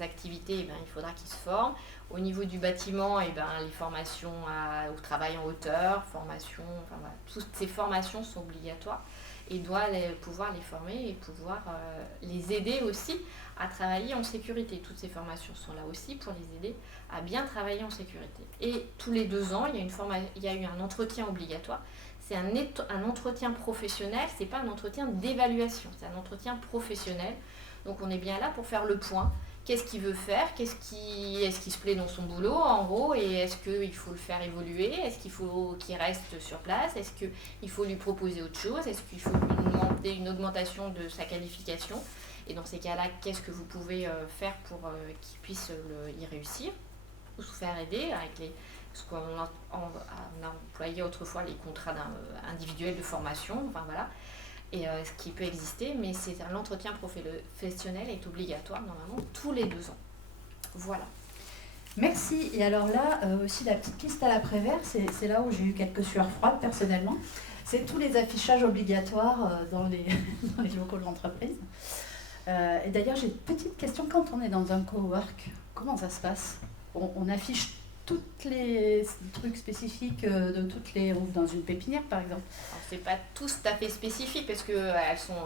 activités, il faudra qu'il se forme. Au niveau du bâtiment, les formations au travail en hauteur, toutes ces formations sont obligatoires et doit pouvoir les former et pouvoir les aider aussi à travailler en sécurité. Toutes ces formations sont là aussi pour les aider à bien travailler en sécurité. Et tous les 2 ans, il y a eu un entretien obligatoire. C'est un entretien professionnel, c'est pas un entretien d'évaluation, c'est un entretien professionnel. Donc on est bien là pour faire le point. Qu'est-ce qu'il veut faire, est-ce qu'il se plaît dans son boulot en gros, et est-ce qu'il faut le faire évoluer, est-ce qu'il faut qu'il reste sur place, est-ce qu'il faut lui proposer autre chose, est-ce qu'il faut lui demander une augmentation de sa qualification, et dans ces cas-là, qu'est-ce que vous pouvez faire pour qu'il puisse y réussir, ou se faire aider avec ce qu'on a employé autrefois les contrats individuels de formation, voilà. Et ce qui peut exister, mais l'entretien professionnel est obligatoire normalement tous les 2 ans. Voilà. Merci. Et alors là, aussi la petite piste à l'après-vert, c'est là où j'ai eu quelques sueurs froides personnellement. C'est tous les affichages obligatoires dans les locaux de l'entreprise. Et d'ailleurs, j'ai une petite question. Quand on est dans un cowork, comment ça se passe ? On affiche tous les trucs spécifiques de toutes les... ou dans une pépinière par exemple. C'est pas tous tout à fait spécifique parce que elles sont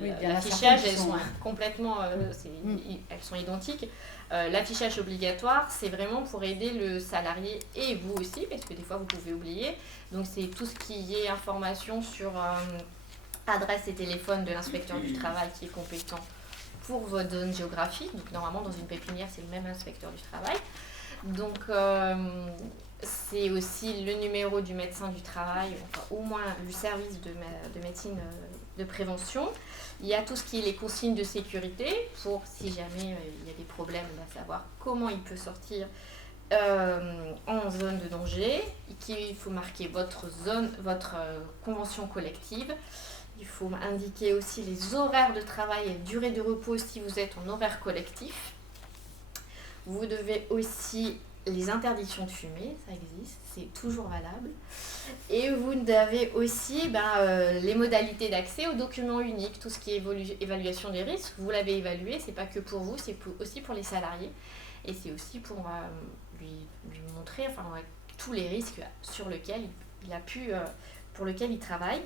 l'affichage, elles sont complètement elles sont identiques. L'affichage obligatoire, c'est vraiment pour aider le salarié et vous aussi parce que des fois vous pouvez oublier. Donc c'est tout ce qui est information sur adresse et téléphone de l'inspecteur du travail qui est compétent pour votre zone géographique. Donc normalement dans une pépinière, c'est le même inspecteur du travail. Donc, c'est aussi le numéro du médecin du travail, au moins du service de médecine de prévention. Il y a tout ce qui est les consignes de sécurité pour, si jamais il y a des problèmes, savoir comment il peut sortir en zone de danger. Il faut marquer votre convention collective. Il faut indiquer aussi les horaires de travail et durée de repos si vous êtes en horaire collectif. Vous devez aussi les interdictions de fumer, ça existe, c'est toujours valable. Et vous avez aussi les modalités d'accès aux documents uniques, tout ce qui est évaluation des risques. Vous l'avez évalué, c'est pas que pour vous, c'est aussi pour les salariés. Et c'est aussi pour lui montrer tous les risques sur lesquels pour lesquels il travaille.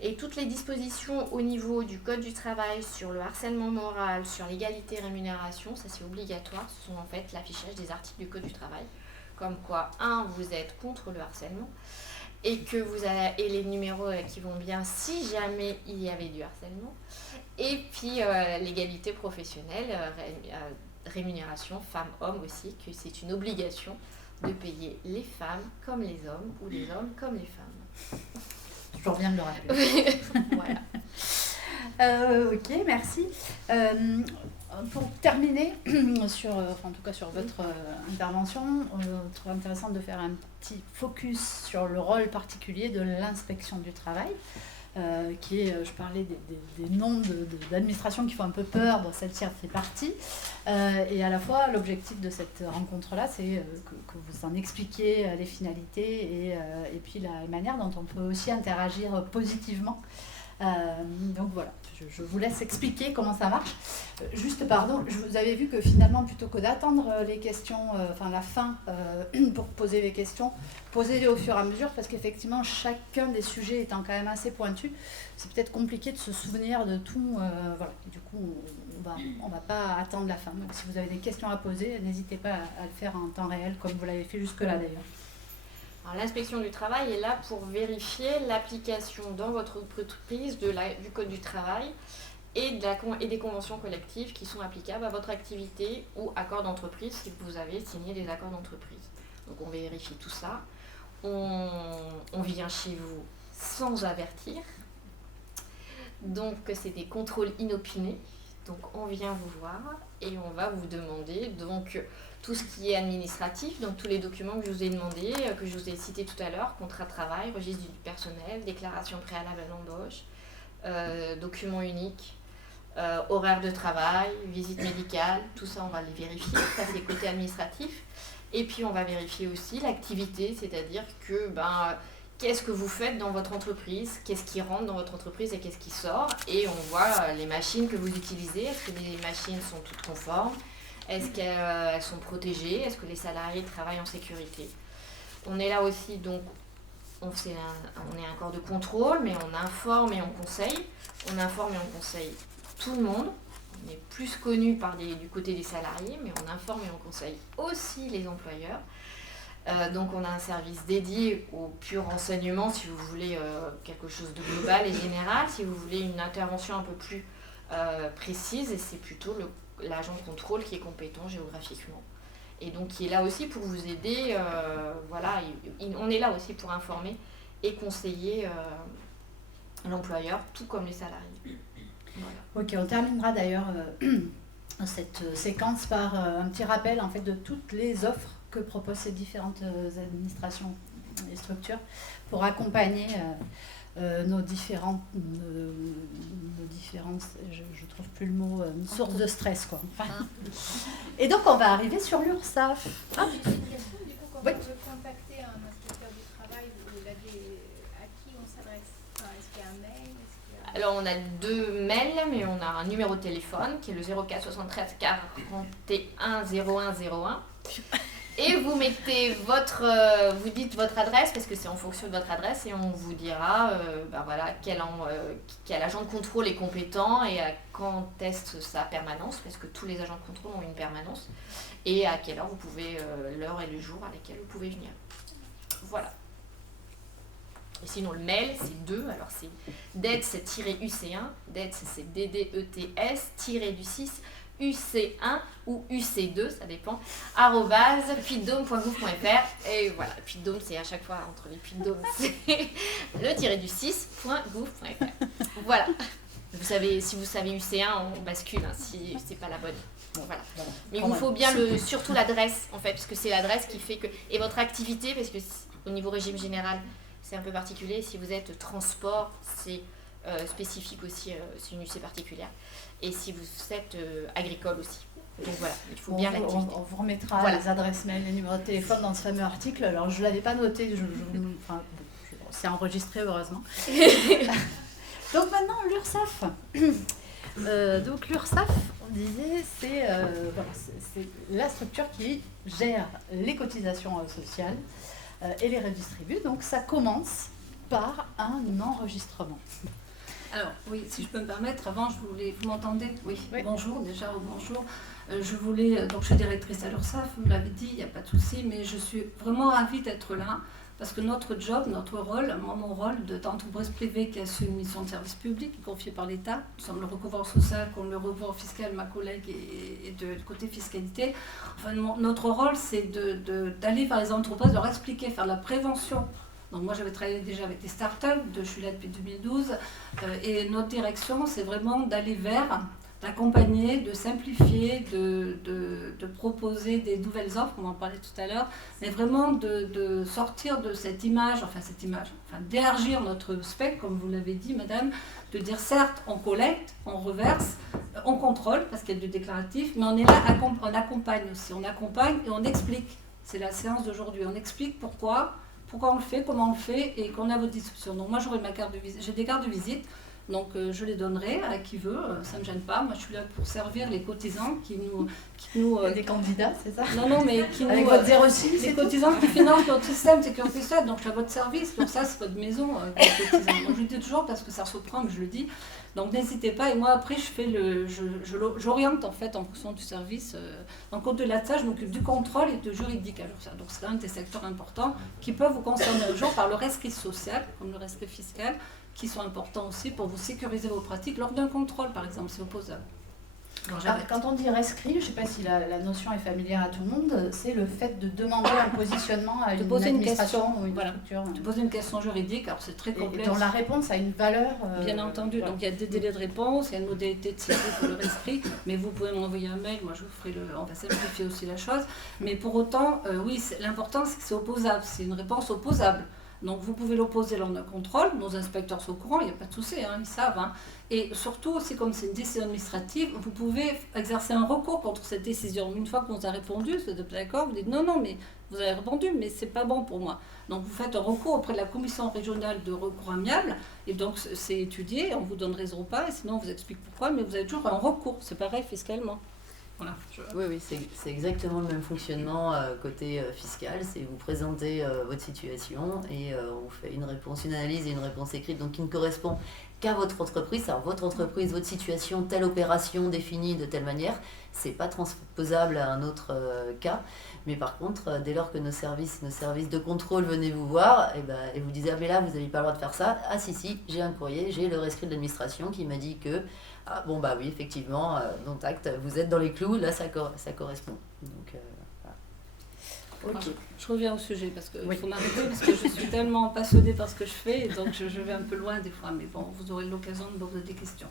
Et toutes les dispositions au niveau du Code du travail sur le harcèlement moral, sur l'égalité et rémunération, ça c'est obligatoire, ce sont en fait l'affichage des articles du Code du travail, comme quoi, vous êtes contre le harcèlement, et que vous avez et les numéros qui vont bien si jamais il y avait du harcèlement. Et puis l'égalité professionnelle, rémunération femmes-hommes aussi, que c'est une obligation de payer les femmes comme les hommes ou les hommes comme les femmes. Toujours bien de le rappeler. Voilà. Ok, merci. Pour terminer, en tout cas sur votre intervention, je trouve intéressant de faire un petit focus sur le rôle particulier de l'inspection du travail, qui est, je parlais des noms d'administrations qui font un peu peur, bon, celle-ci fait partie, et à la fois l'objectif de cette rencontre-là, c'est que vous en expliquiez les finalités et puis la manière dont on peut aussi interagir positivement. Donc voilà, je vous laisse expliquer comment ça marche. Juste, pardon, vous avez vu que finalement, plutôt que d'attendre les questions, la fin pour poser les questions, posez-les au fur et à mesure, parce qu'effectivement, chacun des sujets étant quand même assez pointu, c'est peut-être compliqué de se souvenir de tout. Voilà. Et du coup, on va pas attendre la fin. Donc si vous avez des questions à poser, n'hésitez pas à le faire en temps réel, comme vous l'avez fait jusque-là d'ailleurs. Alors, l'inspection du travail est là pour vérifier l'application dans votre entreprise du Code du travail et des conventions collectives qui sont applicables à votre activité ou accord d'entreprise si vous avez signé des accords d'entreprise. Donc on vérifie tout ça. On vient chez vous sans avertir. Donc c'est des contrôles inopinés. Donc on vient vous voir et on va vous demander tout ce qui est administratif, donc tous les documents que je vous ai demandés, que je vous ai cités tout à l'heure, contrat de travail, registre du personnel, déclaration préalable à l'embauche, document unique, horaire de travail, visite médicale, tout ça on va les vérifier, ça c'est côté administratif. Et puis on va vérifier aussi l'activité, c'est-à-dire que qu'est-ce que vous faites dans votre entreprise, qu'est-ce qui rentre dans votre entreprise et qu'est-ce qui sort, et on voit les machines que vous utilisez, est-ce que les machines sont toutes conformes, est-ce qu'elles sont protégées, est-ce que les salariés travaillent en sécurité. On est là aussi, donc, on est un corps de contrôle, mais on informe et on conseille. On informe et on conseille tout le monde. On est plus connu du côté des salariés, mais on informe et on conseille aussi les employeurs. Donc on a un service dédié au pur renseignement, si vous voulez quelque chose de global et général. Si vous voulez une intervention un peu plus précise, et c'est plutôt l'agent de contrôle qui est compétent géographiquement. Et donc qui est là aussi pour vous aider, on est là aussi pour informer et conseiller l'employeur, tout comme les salariés. Voilà. Ok, on terminera d'ailleurs cette séquence par un petit rappel en fait de toutes les offres que proposent ces différentes administrations et structures pour accompagner nos différentes, je trouve plus le mot, sources de stress quoi. Enfin. Et donc on va arriver sur l'URSSAF. J'ai une question, du coup, quand Oui. on veut contacter un inspecteur du travail, à qui on s'adresse? Est-ce qu'il y a un mail? Alors on a 2 mails, mais on a un numéro de téléphone qui est le 04 73 41 01 01. Et vous mettez vous dites votre adresse, parce que c'est en fonction de votre adresse, et on vous dira quel agent de contrôle est compétent et à quand teste sa permanence, parce que tous les agents de contrôle ont une permanence, et à quelle heure vous pouvez, l'heure et le jour à laquelle vous pouvez venir. Voilà. Et sinon le mail c'est 2, alors c'est DETS-UC1, DETS c'est DDETS-du6 UC1 ou UC2, ça dépend, @puydôme.gouv.fr. Et voilà, Puy-de-Dôme, c'est à chaque fois entre les Puy-de-Dôme, c'est le-du6.gouv.fr. Voilà. Vous savez, si vous savez UC1, on bascule, si c'est pas la bonne. Bon, voilà. Mais il vous faut bien surtout l'adresse, en fait, parce que c'est l'adresse qui fait que... Et votre activité, parce que au niveau régime général, c'est un peu particulier. Si vous êtes transport, c'est spécifique aussi, c'est une UC particulière. Et si vous êtes agricole aussi. Donc voilà, il faut bien l'activité. On vous remettra les adresses mail, les numéros de téléphone dans ce fameux article. Alors je ne l'avais pas noté, c'est enregistré heureusement. Donc maintenant l'URSSAF. Donc l'URSSAF, on disait, c'est la structure qui gère les cotisations sociales et les redistribue. Donc ça commence par un enregistrement. Alors, oui, si je peux me permettre, avant, vous m'entendez? Oui, bonjour, déjà, bonjour. Donc je suis directrice à l'URSSAF, vous l'avez dit, il n'y a pas de souci, mais je suis vraiment ravie d'être là parce que notre job, notre rôle, moi mon rôle d'entreprise privée qui assume une mission de service public confiée par l'État, nous sommes le recouvreur social comme le recouvreur fiscal, ma collègue, et de côté fiscalité, enfin, notre rôle c'est d'aller vers les entreprises, leur expliquer, faire de la prévention. Donc moi j'avais travaillé déjà avec des startups, je suis là depuis 2012, et notre direction c'est vraiment d'aller vers, d'accompagner, de simplifier, de proposer des nouvelles offres, on en parlait tout à l'heure, mais vraiment de sortir de cette image, d'élargir notre spectre, comme vous l'avez dit madame, de dire certes on collecte, on reverse, on contrôle parce qu'il y a du déclaratif, mais on est là, on accompagne aussi, on accompagne et on explique. C'est la séance d'aujourd'hui, on explique pourquoi on le fait, comment on le fait et qu'on a votre discussion. Donc moi j'aurai ma carte de visite, j'ai des cartes de visite, donc je les donnerai à qui veut, ça ne me gêne pas. Moi je suis là pour servir les cotisants qui nous des candidats, c'est ça? Non, mais qui avec nous... votre 06, les cotisants qui financent notre système sécurité sociale, donc je suis à votre service, donc ça c'est votre maison, les cotisants. Donc je le dis toujours parce que ça surprend, mais je le dis. Donc n'hésitez pas, et moi après j'oriente en fait en fonction du service. Donc au-delà de ça, je m'occupe du contrôle et du juridique. Alors, ça, donc c'est un des secteurs importants qui peuvent vous concerner un jour par le rescrit social, comme le rescrit fiscal, qui sont importants aussi pour vous sécuriser vos pratiques lors d'un contrôle par exemple, c'est opposable. Alors, quand on dit rescrit, je ne sais pas si la notion est familière à tout le monde, c'est le fait de demander un positionnement à une administration ou une structure. De poser une question juridique, alors c'est très complexe. Et dont la réponse a une valeur. Bien entendu, donc il y a des délais de réponse, il y a une modalité de saisie pour le rescrit, mais vous pouvez m'envoyer un mail, moi je vous ferai on va simplifier aussi la chose. Mais pour autant, oui, l'important c'est que c'est opposable, c'est une réponse opposable. Donc vous pouvez l'opposer lors d'un contrôle, nos inspecteurs sont au courant, il n'y a pas de souci, ils savent. Et surtout aussi, comme c'est une décision administrative, vous pouvez exercer un recours contre cette décision. Une fois qu'on vous a répondu, vous êtes d'accord, vous dites non, mais vous avez répondu, mais c'est pas bon pour moi. Donc vous faites un recours auprès de la commission régionale de recours amiable, et donc c'est étudié, on vous donne raison ou pas, et sinon on vous explique pourquoi, mais vous avez toujours un recours, c'est pareil fiscalement. Voilà, Oui, c'est exactement le même fonctionnement côté fiscal. C'est vous présentez votre situation et on fait une réponse, une analyse et une réponse écrite donc qui ne correspond qu'à votre entreprise. Alors votre entreprise, votre situation, telle opération définie de telle manière, c'est pas transposable à un autre cas. Mais par contre, dès lors que nos services de contrôle venaient vous voir et vous disaient mais là vous n'avez pas le droit de faire ça. Ah si, j'ai un courrier, j'ai le rescrit de l'administration qui m'a dit que ah, bon bah oui effectivement, donc acte, vous êtes dans les clous, là ça correspond. Donc voilà. Okay. Je reviens au sujet parce qu'il faut m'arrêter parce que je suis tellement passionnée par ce que je fais et donc je vais un peu loin des fois, mais bon, vous aurez l'occasion de me poser des questions.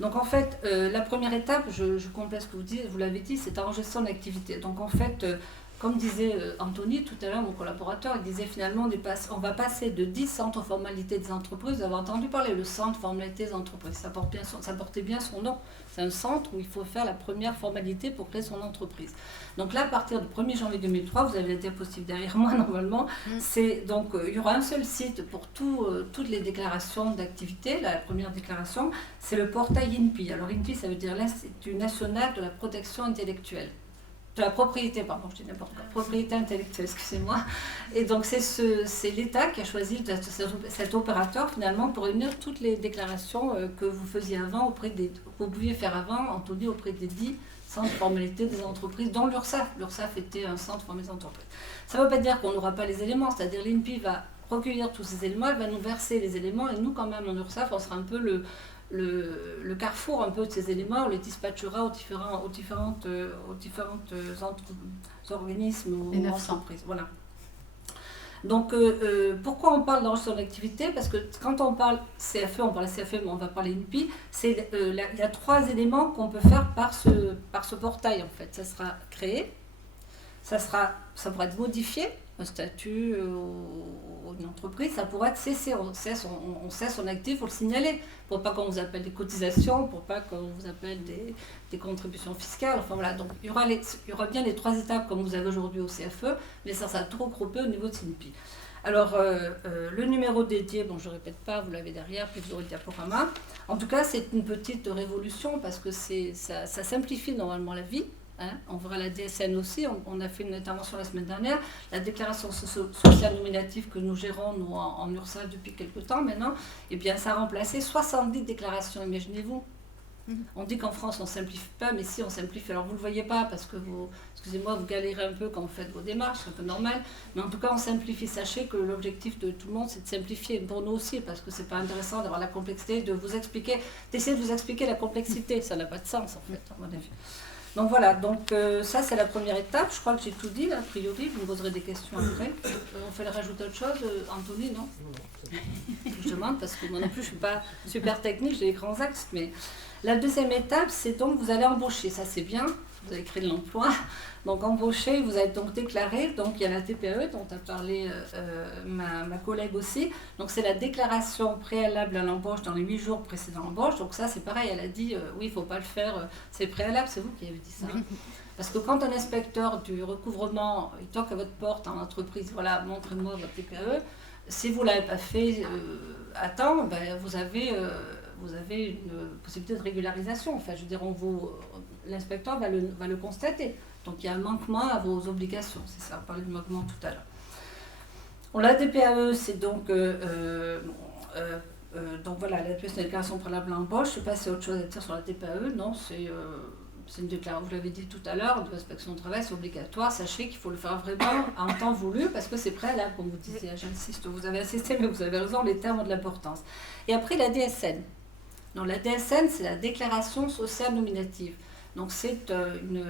Donc en fait, la première étape, je complète ce que vous l'avez dit, c'est enregistrer son activité. Donc en fait, comme disait Anthony tout à l'heure, mon collaborateur, il disait finalement on va passer de 10 centres formalités des entreprises. Vous avez entendu parler, le centre formalité des entreprises, ça portait bien son nom. C'est un centre où il faut faire la première formalité pour créer son entreprise. Donc là, à partir du 1er janvier 2003, vous avez la diapositive derrière moi normalement, donc il y aura un seul site pour toutes les déclarations d'activité. La première déclaration, c'est le portail INPI. Alors INPI, ça veut dire l'Institut national de la protection intellectuelle. De la propriété, pardon, je dis n'importe quoi, propriété intellectuelle, excusez-moi. Et donc c'est l'État qui a choisi cet opérateur finalement pour réunir toutes les déclarations que vous faisiez avant vous pouviez faire avant, Anthony, auprès des 10 centres formalités des entreprises, dont l'URSSAF. L'URSSAF était un centre formalisé des entreprises. Ça ne veut pas dire qu'on n'aura pas les éléments, c'est-à-dire l'INPI va recueillir tous ces éléments, elle va nous verser les éléments, et nous quand même en URSSAF, on sera un peu le carrefour un peu de ces éléments, on les dispatchera aux différents organismes ou entreprises. Voilà. Donc, pourquoi on parle d'enregistrement d'activité? Parce que quand on parle CFE, on parle CFE, mais on va parler INPI, il y a 3 éléments qu'on peut faire par ce portail, en fait. Ça sera créé, ça pourra être modifié, un statut ou une entreprise, ça pourra être cessé. On cesse son actif, il faut le signaler, pour pas qu'on vous appelle des cotisations, pour pas qu'on vous appelle des contributions fiscales. Enfin voilà, donc il y aura bien les 3 étapes comme vous avez aujourd'hui au CFE, mais ça sera tout regroupé au niveau de SINPI. Alors, le numéro dédié, bon je ne répète pas, vous l'avez derrière, puis vous aurez le diaporama. En tout cas, c'est une petite révolution parce que ça simplifie normalement la vie. On verra la DSN aussi, on a fait une intervention la semaine dernière, la déclaration sociale nominative que nous gérons nous, en URSSAF depuis quelques temps maintenant, et bien ça a remplacé 70 déclarations, imaginez-vous. On dit qu'en France on ne simplifie pas, mais si on simplifie, alors vous ne le voyez pas parce que vous, excusez-moi, vous galérez un peu quand vous faites vos démarches, c'est un peu normal, mais en tout cas on simplifie. Sachez que l'objectif de tout le monde c'est de simplifier, pour nous aussi, parce que c'est pas intéressant d'avoir la complexité, de vous expliquer, d'essayer de vous expliquer la complexité, ça n'a pas de sens en fait, à mon avis. Donc voilà, donc ça c'est la première étape, je crois que j'ai tout dit là, a priori, vous me poserez des questions après. On fait le rajouter autre chose, Anthony, non? Je demande parce que moi non plus je ne suis pas super technique, j'ai les grands axes, mais la deuxième étape c'est donc vous allez embaucher, ça c'est bien, vous allez créer de l'emploi, donc embaucher, vous allez donc déclarer, donc il y a la TPE dont a parlé ma collègue aussi, donc c'est la déclaration préalable à l'embauche dans les 8 jours précédant l'embauche, donc ça c'est pareil, elle a dit oui il ne faut pas le faire, c'est préalable, c'est vous qui avez dit ça. Parce que quand un inspecteur du recouvrement, il toque à votre porte en entreprise, voilà, montrez-moi votre TPE, si vous ne l'avez pas fait à temps, ben, vous avez une possibilité de régularisation. Enfin, je veux dire, l'inspecteur va le constater. Donc, il y a un manquement à vos obligations. C'est ça, on parlait de manquement tout à l'heure. On la DPAE, c'est donc... donc voilà, la DPAE, c'est une déclaration préalable à l'embauche. Je ne sais pas si y a autre chose à dire sur la DPAE. Non, c'est une déclaration, vous l'avez dit tout à l'heure, de l'inspection du travail, c'est obligatoire. Sachez qu'il faut le faire vraiment en temps voulu parce que c'est préalable, comme vous disiez. J'insiste, vous avez insisté, mais vous avez raison, les termes ont de l'importance. Et après, la DSN. Donc, la DSN, c'est la déclaration sociale nominative. Donc, c'est une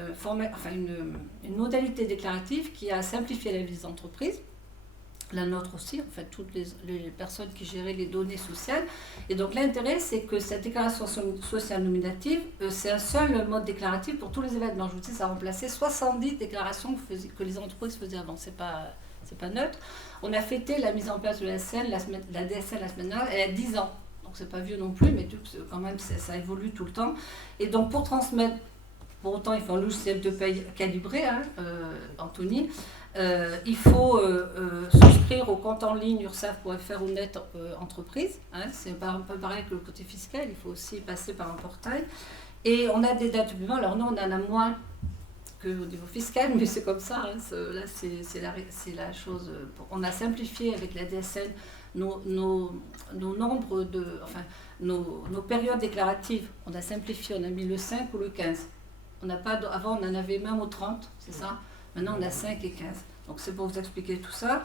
modalité déclarative qui a simplifié la vie des entreprises. La nôtre aussi, en fait, toutes les personnes qui géraient les données sociales. Et donc l'intérêt, c'est que cette déclaration sociale nominative, c'est un seul mode déclaratif pour tous les événements. Je vous dis, ça a remplacé 70 déclarations que les entreprises faisaient avant. C'est pas neutre. On a fêté la mise en place de la DSN la semaine dernière, elle a 10 ans. Donc c'est pas vieux non plus, mais quand même, ça évolue tout le temps. Et donc pour transmettre, pour autant, il faut un logiciel de paye calibré, hein, Anthony. Il faut souscrire au compte en ligne ursaf.fr ou net entreprise. Hein, c'est un peu pareil que le côté fiscal, il faut aussi passer par un portail. Et on a des dates de paiement. Alors nous, on en a moins qu'au niveau fiscal, mais c'est comme ça. Hein, là, c'est la chose. On a simplifié avec la DSN nos nombres de... Enfin, nos périodes déclaratives. On a simplifié, on a mis le 5 ou le 15. Avant, on en avait même au 30, c'est ça? Maintenant, on a 5 et 15. Donc, c'est pour vous expliquer tout ça.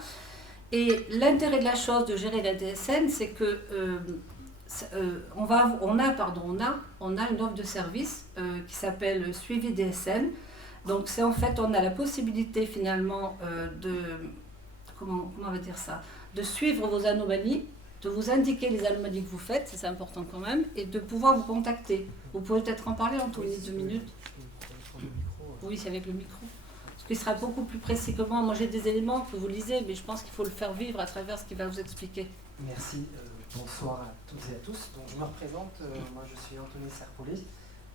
Et l'intérêt de la chose de gérer la DSN, c'est que on a une offre de service qui s'appelle Suivi DSN. Donc, c'est en fait, on a la possibilité finalement comment on va dire ça, de suivre vos anomalies, de vous indiquer les anomalies que vous faites, c'est important quand même, et de pouvoir vous contacter. Vous pouvez peut-être en parler, Anthony, 2 minutes. Oui, c'est avec le micro. Il sera beaucoup plus précis que moi. Moi, j'ai des éléments que vous lisez, mais je pense qu'il faut le faire vivre à travers ce qu'il va vous expliquer. Merci. Bonsoir à toutes et à tous. Donc, je me représente. Moi, je suis Anthony Serpollet.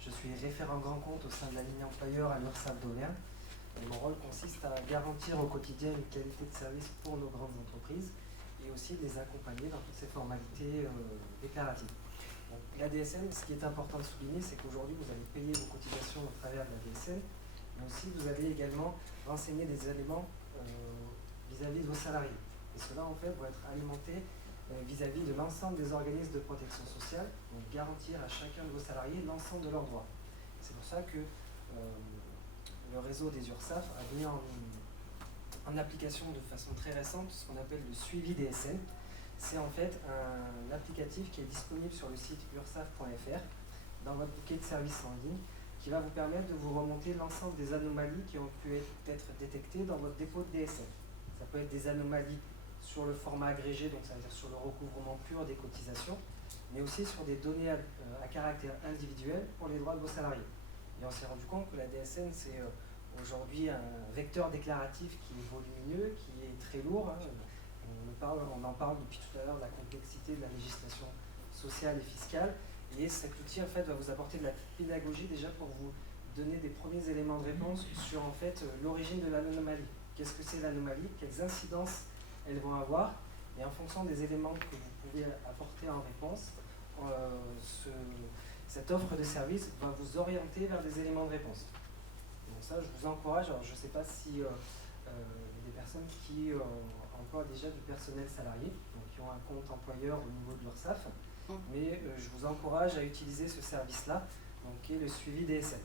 Je suis référent grand compte au sein de la ligne employeur à l'URSSAF d'Auvergne. Et mon rôle consiste à garantir au quotidien une qualité de service pour nos grandes entreprises et aussi les accompagner dans toutes ces formalités déclaratives. Donc, la DSN, ce qui est important de souligner, c'est qu'aujourd'hui, vous allez payer vos cotisations au travers de la DSN. Mais aussi, vous allez également renseigner des éléments vis-à-vis de vos salariés. Et cela, en fait, va être alimenté vis-à-vis de l'ensemble des organismes de protection sociale, donc garantir à chacun de vos salariés l'ensemble de leurs droits. C'est pour ça que le réseau des URSSAF a mis en application de façon très récente ce qu'on appelle le suivi DSN. C'est en fait un applicatif qui est disponible sur le site ursaf.fr dans votre bouquet de services en ligne, qui va vous permettre de vous remonter l'ensemble des anomalies qui ont pu être détectées dans votre dépôt de DSN. Ça peut être des anomalies sur le format agrégé, donc ça veut dire sur le recouvrement pur des cotisations, mais aussi sur des données à caractère individuel pour les droits de vos salariés. Et on s'est rendu compte que la DSN, c'est aujourd'hui un vecteur déclaratif qui est volumineux, qui est très lourd. Hein. On en parle depuis tout à l'heure de la complexité de la législation sociale et fiscale. Et cet outil en fait va vous apporter de la pédagogie déjà pour vous donner des premiers éléments de réponse sur en fait l'origine de l'anomalie. Qu'est-ce que c'est l'anomalie? Quelles incidences elles vont avoir? Et en fonction des éléments que vous pouvez apporter en réponse, cette offre de service va vous orienter vers des éléments de réponse. Donc ça, je vous encourage. Alors je ne sais pas si il y a des personnes qui emploient déjà du personnel salarié, donc qui ont un compte employeur au niveau de l'URSSAF. Mais je vous encourage à utiliser ce service-là donc, qui est le suivi DSN.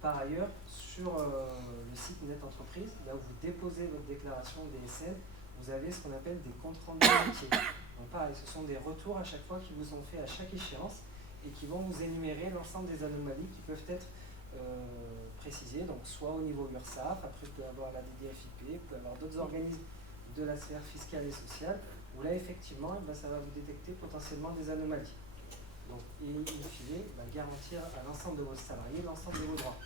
Par ailleurs, sur le site Net Entreprise, là où vous déposez votre déclaration DSN, vous avez ce qu'on appelle des comptes rendus métiers. Donc pareil, ce sont des retours à chaque fois qui vous sont faits à chaque échéance et qui vont vous énumérer l'ensemble des anomalies qui peuvent être précisées, donc soit au niveau URSSAF, après vous pouvez avoir la DDFiP, vous pouvez avoir d'autres organismes de la sphère fiscale et sociale, où là effectivement, ça va vous détecter potentiellement des anomalies. Donc, et in fine, garantir à l'ensemble de vos salariés l'ensemble de vos droits.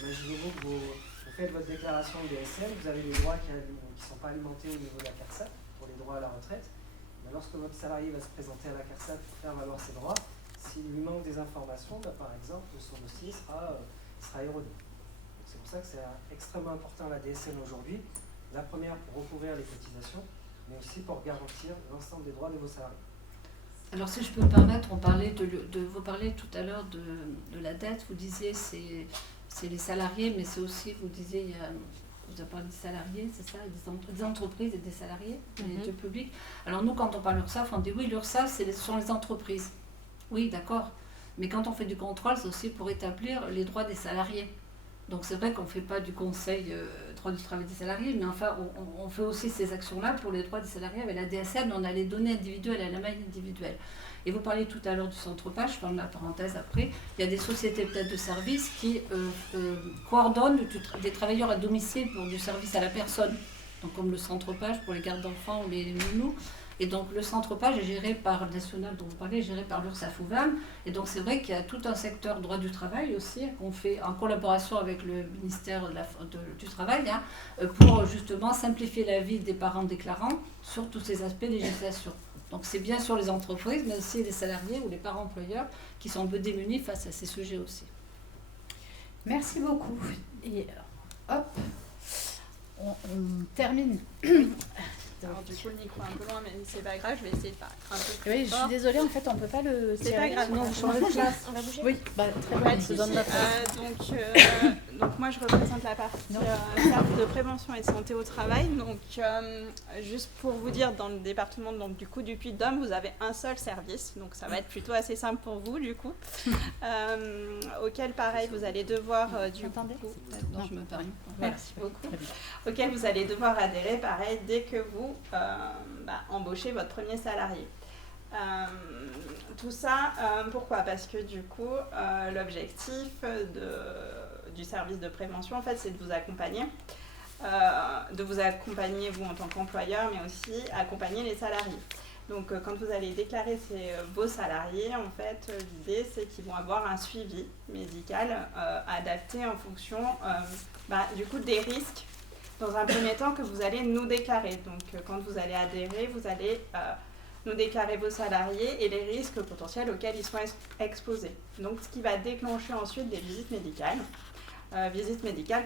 Imaginez-vous que vous faites votre déclaration DSN, vous avez des droits qui ne sont pas alimentés au niveau de la CARSAT pour les droits à la retraite. Mais lorsque votre salarié va se présenter à la CARSAT pour faire valoir ses droits, s'il lui manque des informations, par exemple, son dossier sera érodé. C'est pour ça que c'est extrêmement important la DSN aujourd'hui. La première pour recouvrir les cotisations, mais aussi pour garantir l'ensemble des droits de vos salariés. Alors si je peux me permettre, vous parlez tout à l'heure de la dette, vous disiez c'est les salariés, mais c'est aussi, vous disiez, vous avez parlé des salariés, c'est ça, des entreprises et des salariés, les deux publics. Alors nous, quand on parle URSSAF, on dit oui, l'URSSAF, ce sont les entreprises. Oui, d'accord. Mais quand on fait du contrôle, c'est aussi pour établir les droits des salariés. Donc c'est vrai qu'on ne fait pas du conseil droit du travail des salariés, mais enfin on fait aussi ces actions-là pour les droits des salariés. Avec la DSN, on a les données individuelles et la maille individuelle. Et vous parliez tout à l'heure du Centre-Page, je ferme la parenthèse après, il y a des sociétés peut-être de services qui coordonnent des travailleurs à domicile pour du service à la personne. Donc comme le Centre-Page pour les gardes d'enfants ou les nounous. Et donc le Centre-Page est géré par le national dont vous parlez, est géré par l'URSSAF Ouvam. Et donc c'est vrai qu'il y a tout un secteur droit du travail aussi qu'on fait en collaboration avec le ministère du Travail pour justement simplifier la vie des parents déclarants sur tous ces aspects de législation. Donc c'est bien sûr les entreprises, mais aussi les salariés ou les parents employeurs qui sont un peu démunis face à ces sujets aussi. Merci beaucoup. Et hop, on termine. Alors du coup le micro est un peu loin, mais c'est pas grave, je vais essayer de parler un peu plus Oui, je suis désolée, en fait on peut pas le c'est pas grave, non, on va bouger. Oui, très bien, on se donne la place. Donc moi je représente la partie service de prévention et de santé au travail. Donc juste pour vous dire, dans le département donc, du coup du Puy-de-Dôme, vous avez un seul service, donc ça va être plutôt assez simple pour vous du coup, auquel pareil vous allez devoir du coup... Non, je me permets. Merci beaucoup. Auquel vous allez devoir adhérer pareil dès que vous embauchez votre premier salarié. Tout ça, pourquoi ? Parce que du coup, l'objectif du service de prévention, en fait, c'est de vous accompagner vous en tant qu'employeur, mais aussi accompagner les salariés. Donc, quand vous allez déclarer vos salariés, en fait, l'idée, c'est qu'ils vont avoir un suivi médical adapté en fonction du coup des risques dans un premier temps que vous allez nous déclarer. Donc, quand vous allez adhérer, vous allez nous déclarer vos salariés et les risques potentiels auxquels ils sont exposés. Donc, ce qui va déclencher ensuite des visites médicales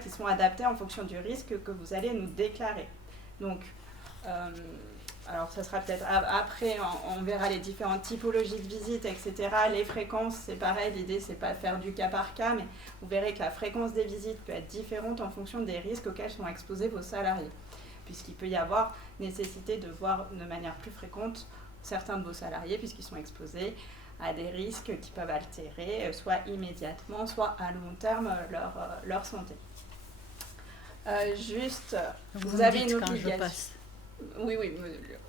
qui sont adaptées en fonction du risque que vous allez nous déclarer. Donc, alors ça sera peut-être après, on verra les différentes typologies de visites, etc. Les fréquences, c'est pareil, l'idée c'est pas de faire du cas par cas, mais vous verrez que la fréquence des visites peut être différente en fonction des risques auxquels sont exposés vos salariés. Puisqu'il peut y avoir nécessité de voir de manière plus fréquente certains de vos salariés, puisqu'ils sont exposés à des risques qui peuvent altérer, soit immédiatement, soit à long terme, leur santé. Vous avez une obligation. Oui,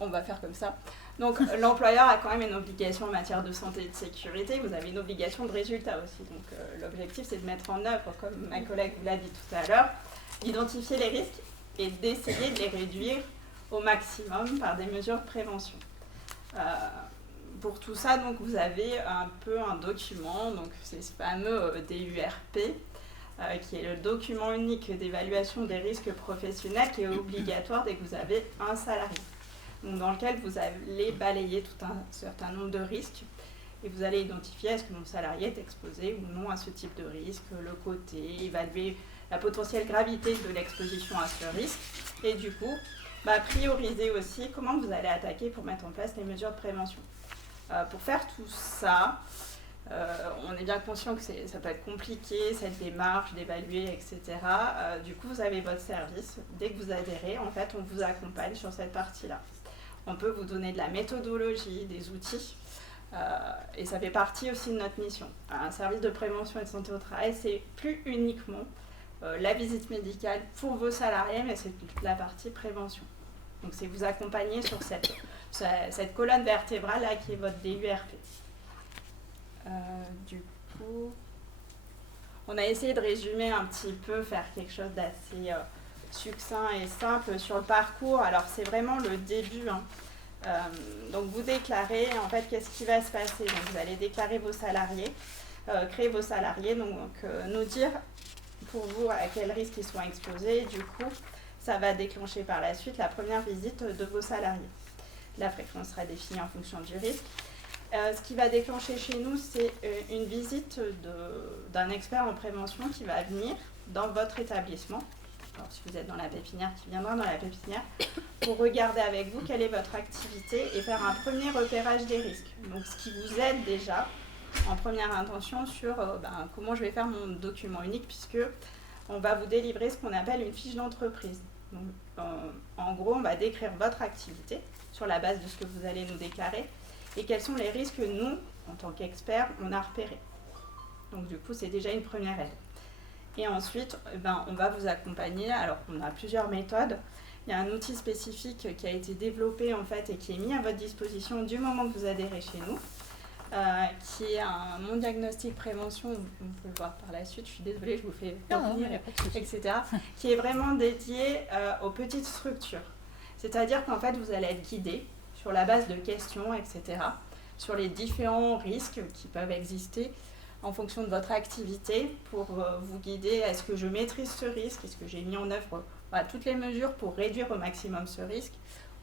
on va faire comme ça. Donc, l'employeur a quand même une obligation en matière de santé et de sécurité. Vous avez une obligation de résultat aussi. Donc, l'objectif, c'est de mettre en œuvre, comme ma collègue vous l'a dit tout à l'heure, d'identifier les risques et d'essayer de les réduire au maximum par des mesures de prévention. Pour tout ça, donc, vous avez un peu un document, donc c'est ce fameux DURP, qui est le document unique d'évaluation des risques professionnels qui est obligatoire dès que vous avez un salarié. Donc, dans lequel vous allez balayer tout un certain nombre de risques et vous allez identifier est-ce que mon salarié est exposé ou non à ce type de risque, le côté, évaluer la potentielle gravité de l'exposition à ce risque et du coup, prioriser aussi comment vous allez attaquer pour mettre en place les mesures de prévention. Pour faire tout ça, on est bien conscient que ça peut être compliqué, cette démarche d'évaluer, etc. Du coup, vous avez votre service. Dès que vous adhérez, en fait, on vous accompagne sur cette partie-là. On peut vous donner de la méthodologie, des outils Et ça fait partie aussi de notre mission. Un service de prévention et de santé au travail, c'est plus uniquement la visite médicale pour vos salariés, mais c'est toute la partie prévention. Donc c'est vous accompagner sur cette colonne vertébrale là qui est votre DURP. Du coup, on a essayé de résumer un petit peu, faire quelque chose d'assez succinct et simple sur le parcours. Alors c'est vraiment le début. Donc vous déclarez, en fait, qu'est-ce qui va se passer? Donc vous allez déclarer vos salariés, créer vos salariés, donc nous dire pour vous à quel risque ils sont exposés. Du coup, ça va déclencher par la suite la première visite de vos salariés. La fréquence sera définie en fonction du risque. Ce qui va déclencher chez nous, c'est une visite d'un expert en prévention qui va venir dans votre établissement. Alors, si vous êtes dans la pépinière, qui viendra dans la pépinière pour regarder avec vous quelle est votre activité et faire un premier repérage des risques. Donc, ce qui vous aide déjà en première intention sur comment je vais faire mon document unique, puisque on va vous délivrer ce qu'on appelle une fiche d'entreprise. Donc, en gros, on va décrire votre activité sur la base de ce que vous allez nous déclarer et quels sont les risques que nous, en tant qu'experts, on a repérés. Donc, du coup, c'est déjà une première aide. Et ensuite, on va vous accompagner. Alors, on a plusieurs méthodes. Il y a un outil spécifique qui a été développé en fait et qui est mis à votre disposition du moment que vous adhérez chez nous, qui est mon diagnostic prévention. On peut le voir par la suite. Je suis désolée, je vous fais revenir, etc. Qui est vraiment dédié aux petites structures. C'est-à-dire qu'en fait, vous allez être guidé sur la base de questions, etc., sur les différents risques qui peuvent exister en fonction de votre activité pour vous guider. Est-ce que je maîtrise ce risque? Est-ce que j'ai mis en œuvre toutes les mesures pour réduire au maximum ce risque?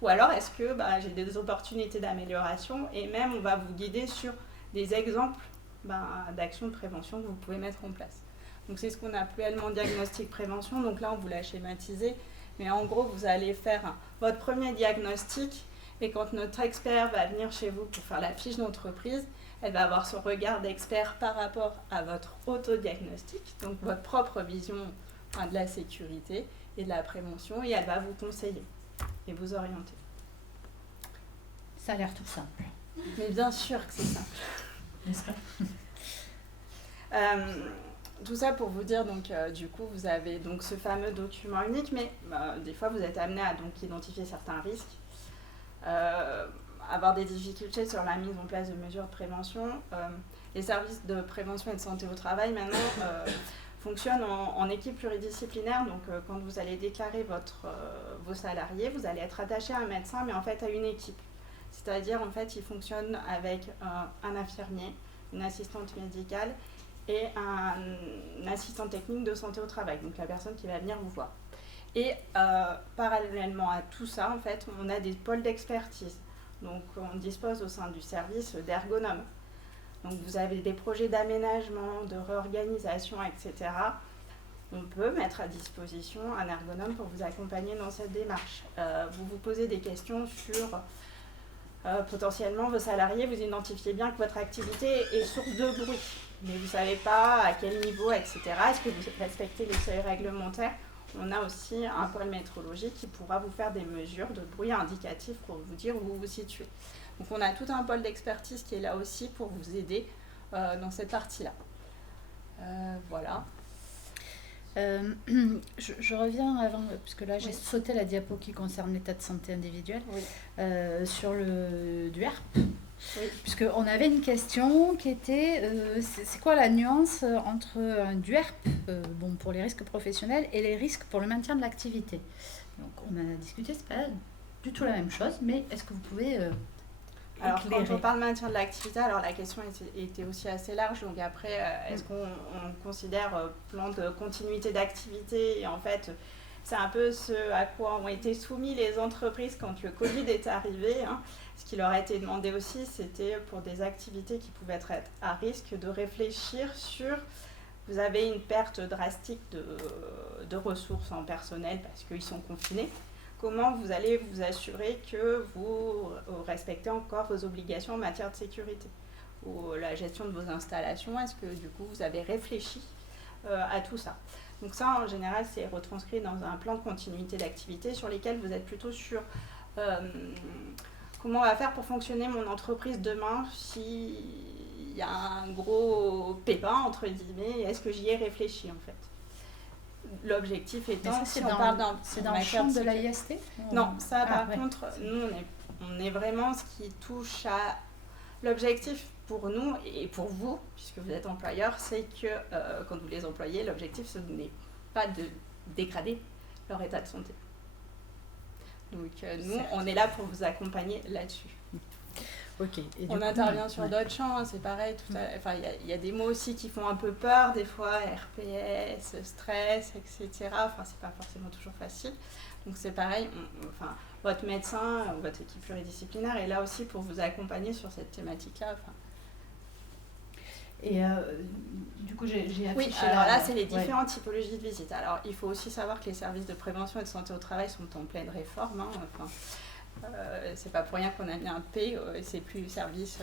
Ou alors est-ce que j'ai des opportunités d'amélioration? Et même on va vous guider sur des exemples d'actions de prévention que vous pouvez mettre en place. Donc c'est ce qu'on appelle mon diagnostic prévention. Donc là on vous l'a schématisé. Mais en gros vous allez faire votre premier diagnostic et quand notre expert va venir chez vous pour faire la fiche d'entreprise, elle va avoir son regard d'expert par rapport à votre autodiagnostic, donc votre propre vision de la sécurité et de la prévention, et elle va vous conseiller et vous orienter. Ça a l'air tout simple. Mais bien sûr que c'est simple. N'est-ce pas? Tout ça pour vous dire, donc, du coup, vous avez donc ce fameux document unique, mais des fois, vous êtes amené à donc, identifier certains risques. Avoir des difficultés sur la mise en place de mesures de prévention. Les services de prévention et de santé au travail maintenant fonctionnent en équipe pluridisciplinaire. Donc quand vous allez déclarer vos salariés, vous allez être attaché à un médecin, mais en fait à une équipe. C'est-à-dire en fait ils fonctionnent avec un infirmier, une assistante médicale et un assistant technique de santé au travail, donc la personne qui va venir vous voir. Et parallèlement à tout ça, en fait, on a des pôles d'expertise. Donc, on dispose au sein du service d'ergonomes. Donc, vous avez des projets d'aménagement, de réorganisation, etc. On peut mettre à disposition un ergonome pour vous accompagner dans cette démarche. Vous vous posez des questions sur potentiellement vos salariés. Vous identifiez bien que votre activité est source de bruit, mais vous ne savez pas à quel niveau, etc. Est-ce que vous respectez les seuils réglementaires? On a aussi un pôle métrologique qui pourra vous faire des mesures de bruit indicatifs pour vous dire où vous vous situez. Donc on a tout un pôle d'expertise qui est là aussi pour vous aider dans cette partie-là. Voilà. Je reviens avant, puisque là j'ai sauté la diapo qui concerne l'état de santé individuel, sur le DUERP. Oui. Puisqu'on avait une question qui était, c'est quoi la nuance entre un DUERP pour les risques professionnels et les risques pour le maintien de l'activité? Donc on a discuté, c'est pas du tout la même chose, mais est-ce que vous pouvez alors quand on parle maintien de l'activité, alors la question était aussi assez large, donc après est-ce qu'on considère plan de continuité d'activité, et en fait c'est un peu ce à quoi ont été soumis les entreprises quand le Covid est arrivé. Ce qui leur a été demandé aussi, c'était pour des activités qui pouvaient être à risque de réfléchir sur, vous avez une perte drastique de ressources en personnel parce qu'ils sont confinés. Comment vous allez vous assurer que vous respectez encore vos obligations en matière de sécurité ou la gestion de vos installations? Est-ce que du coup vous avez réfléchi à tout ça? Donc ça en général c'est retranscrit dans un plan de continuité d'activité sur lesquels vous êtes plutôt sur comment on va faire pour fonctionner mon entreprise demain s'il y a un gros pépin, entre guillemets, est-ce que j'y ai réfléchi en fait? L'objectif étant, c'est si on parle c'est dans le champ de la IST? Non, ça par ouais. contre, nous on est vraiment ce qui touche à l'objectif pour nous et pour vous, puisque vous êtes employeur, c'est que quand vous les employez, l'objectif ce n'est pas de dégrader leur état de santé. Donc nous, on est là pour vous accompagner là-dessus. Ok. Et On intervient sur d'autres champs, hein, c'est pareil. Il y a des mots aussi qui font un peu peur, des fois, RPS, stress, etc. Enfin, c'est pas forcément toujours facile. Donc c'est pareil, votre médecin, votre équipe pluridisciplinaire est là aussi pour vous accompagner sur cette thématique-là. Et du coup, j'ai affiché... Oui, alors là, c'est les différentes typologies de visites. Alors, il faut aussi savoir que les services de prévention et de santé au travail sont en pleine réforme. Hein. C'est pas pour rien qu'on a mis un P, c'est plus service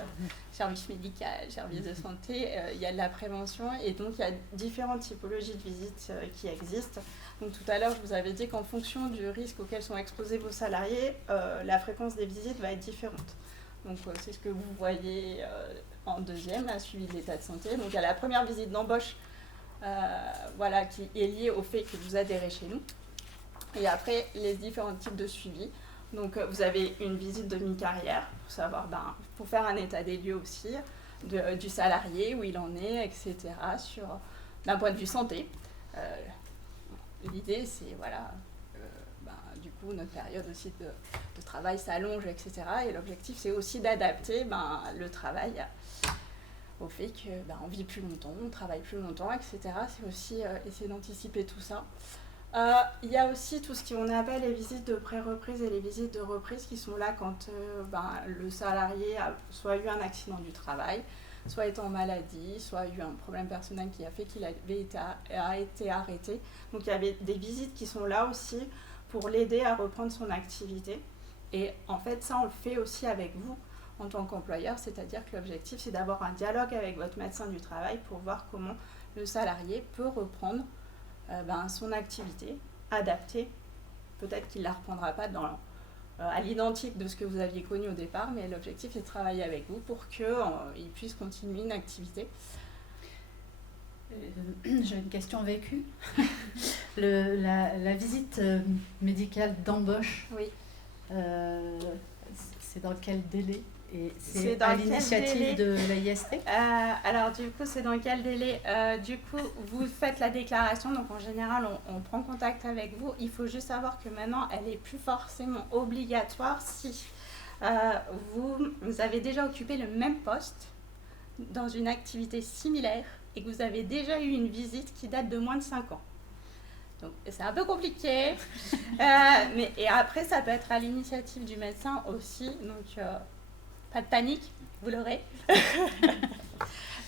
médical, service de santé, il y a de la prévention et donc il y a différentes typologies de visites qui existent. Donc tout à l'heure, je vous avais dit qu'en fonction du risque auquel sont exposés vos salariés, la fréquence des visites va être différente. Donc c'est ce que vous voyez en deuxième, un suivi de l'état de santé. Donc il y a la première visite d'embauche qui est liée au fait que vous adhérez chez nous. Et après, les différents types de suivi. Donc vous avez une visite de mi-carrière pour savoir, pour faire un état des lieux aussi du salarié, où il en est, etc. D'un point de vue santé. L'idée c'est du coup notre période aussi de travail s'allonge, etc. Et l'objectif c'est aussi d'adapter le travail au fait qu'on vit plus longtemps, on travaille plus longtemps, etc. C'est aussi essayer d'anticiper tout ça. Il y a aussi tout ce qu'on appelle les visites de pré-reprise et les visites de reprise qui sont là quand le salarié a soit eu un accident du travail, soit est en maladie, soit eu un problème personnel qui a fait qu'il a été arrêté. Donc il y avait des visites qui sont là aussi pour l'aider à reprendre son activité. Et en fait, ça, on le fait aussi avec vous en tant qu'employeur, c'est-à-dire que l'objectif, c'est d'avoir un dialogue avec votre médecin du travail pour voir comment le salarié peut reprendre son activité, adaptée. Peut-être qu'il ne la reprendra pas à l'identique de ce que vous aviez connu au départ, mais l'objectif est de travailler avec vous pour qu'il puisse continuer une activité. J'ai une question vécue. La visite médicale d'embauche, oui. C'est dans quel délai? Et C'est à l'initiative de la IST? Alors du coup, c'est dans quel délai? Du coup, vous faites la déclaration, donc en général, on prend contact avec vous. Il faut juste savoir que maintenant, elle n'est plus forcément obligatoire si vous avez déjà occupé le même poste dans une activité similaire et que vous avez déjà eu une visite qui date de moins de 5 ans. Donc c'est un peu compliqué, et après, ça peut être à l'initiative du médecin aussi, donc... pas de panique, vous l'aurez.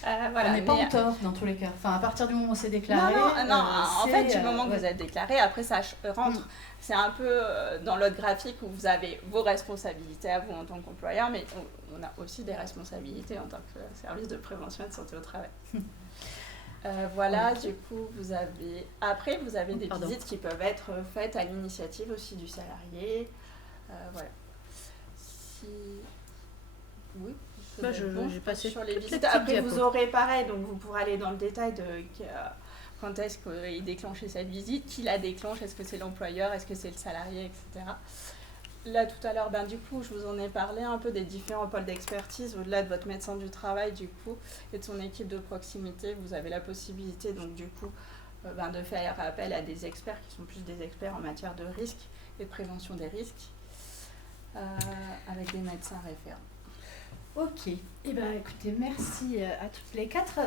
On n'est pas en tort dans tous les cas. Enfin, à partir du moment où c'est déclaré. Non, en fait, du moment que vous êtes déclaré, après ça rentre. C'est un peu dans l'autre graphique où vous avez vos responsabilités à vous en tant qu'employeur, mais on a aussi des responsabilités en tant que service de prévention et de santé au travail. Du coup, vous avez des visites qui peuvent être faites à l'initiative aussi du salarié. Oui, j'ai passé sur les visites. Après, vous aurez pareil, donc vous pourrez aller dans le détail de quand est-ce qu'il déclenchait cette visite, qui la déclenche, est-ce que c'est l'employeur, est-ce que c'est le salarié, etc. Là, tout à l'heure, du coup, je vous en ai parlé un peu des différents pôles d'expertise, au-delà de votre médecin du travail, du coup, et de son équipe de proximité. Vous avez la possibilité, donc, du coup, de faire appel à des experts qui sont plus des experts en matière de risques et de prévention des risques, avec des médecins référents. Ok. Écoutez, merci à toutes les quatre.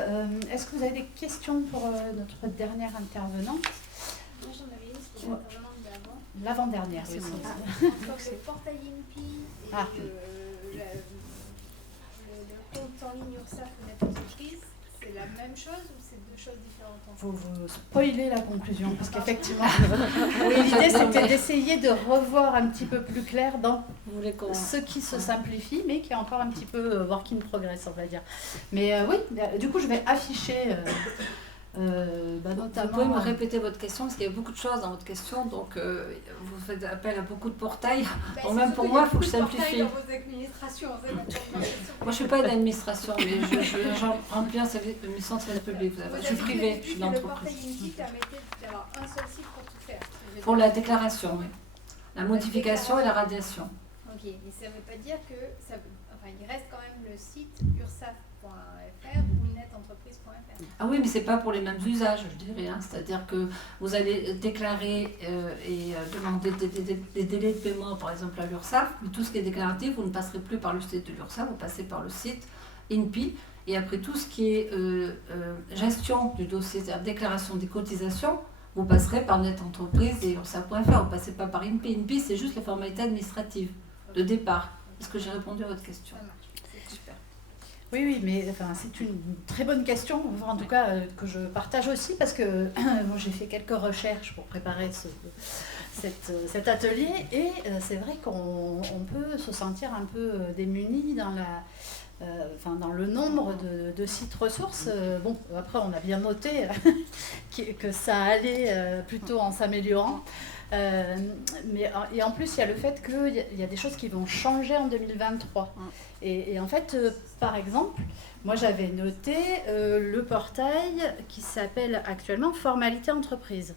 Est-ce que vous avez des questions pour notre dernière intervenante? Moi, j'en avais une, c'était l'intervenante d'avant. L'avant-dernière, oui. Entre le portail INPI et le compte en ligne URSSAF de notre entreprise, c'est la même chose ou c'est deux choses différentes? Vous spoilez la conclusion, parce qu'effectivement, l'idée c'était d'essayer de revoir un petit peu plus clair dans ce qui se simplifie, mais qui est encore un petit peu work in progress, on va dire. Mais oui, du coup, je vais afficher Vous pouvez me répéter votre question parce qu'il y a beaucoup de choses dans votre question, donc vous faites appel à beaucoup de portails. Bon, même pour moi, il faut que je simplifie. Dans vos administrations, moi, je ne suis pas d'administration, mais je remplis un mission de service public. Je suis privée, je suis d'entreprise. d'entreprise. Le portail INPI permettait d'avoir un seul site pour tout faire. Pour la déclaration, oui. La modification et la radiation. Ok, mais ça ne veut pas dire que il reste quand même le site ursaf.fr ou netentreprise.fr. Ah oui, mais ce n'est pas pour les mêmes usages, je dirais. Hein. C'est-à-dire que vous allez déclarer et demander des délais de paiement, par exemple, à l'URSSAF, mais tout ce qui est déclaratif, vous ne passerez plus par le site de l'URSSAF, vous passez par le site INPI. Et après, tout ce qui est gestion du dossier, c'est-à-dire déclaration des cotisations, vous passerez par netentreprise et ursaf.fr. Vous ne passez pas par INPI. INPI, c'est juste les formalités administratives de départ. Est-ce que j'ai répondu à votre question? Super. Oui, mais c'est une très bonne question, en tout cas que je partage aussi, parce que moi j'ai fait quelques recherches pour préparer cet atelier, et c'est vrai qu'on peut se sentir un peu démuni dans le nombre de sites ressources. Bon, après on a bien noté que ça allait plutôt en s'améliorant. Et en plus, il y a le fait qu'il y a des choses qui vont changer en 2023. Et en fait, par exemple, moi j'avais noté le portail qui s'appelle actuellement Formalité Entreprise.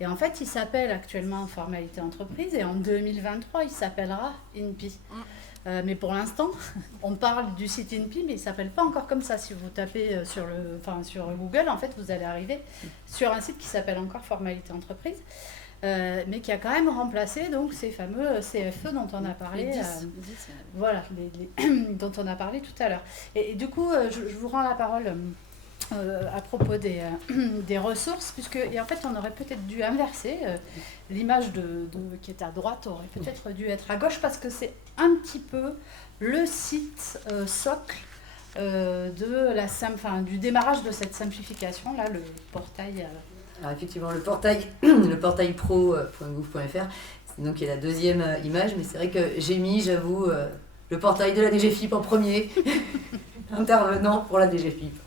Et en fait, il s'appelle actuellement Formalité Entreprise et en 2023, il s'appellera INPI. Mais pour l'instant, on parle du site INPI, mais il ne s'appelle pas encore comme ça. Si vous tapez sur Google, en fait, vous allez arriver sur un site qui s'appelle encore Formalité Entreprise. Mais qui a quand même remplacé donc ces fameux CFE dont on a parlé, voilà, dont on a parlé tout à l'heure. Et du coup, je vous rends la parole à propos des ressources, puisque en fait, on aurait peut-être dû inverser. L'image qui est à droite aurait peut-être dû être à gauche, parce que c'est un petit peu le site socle du démarrage de cette simplification, là, le portail... Alors effectivement, le portail pro.gouv.fr, donc il y a la deuxième image, mais c'est vrai que j'ai mis, j'avoue, le portail de la DGFiP en premier, intervenant pour la DGFiP.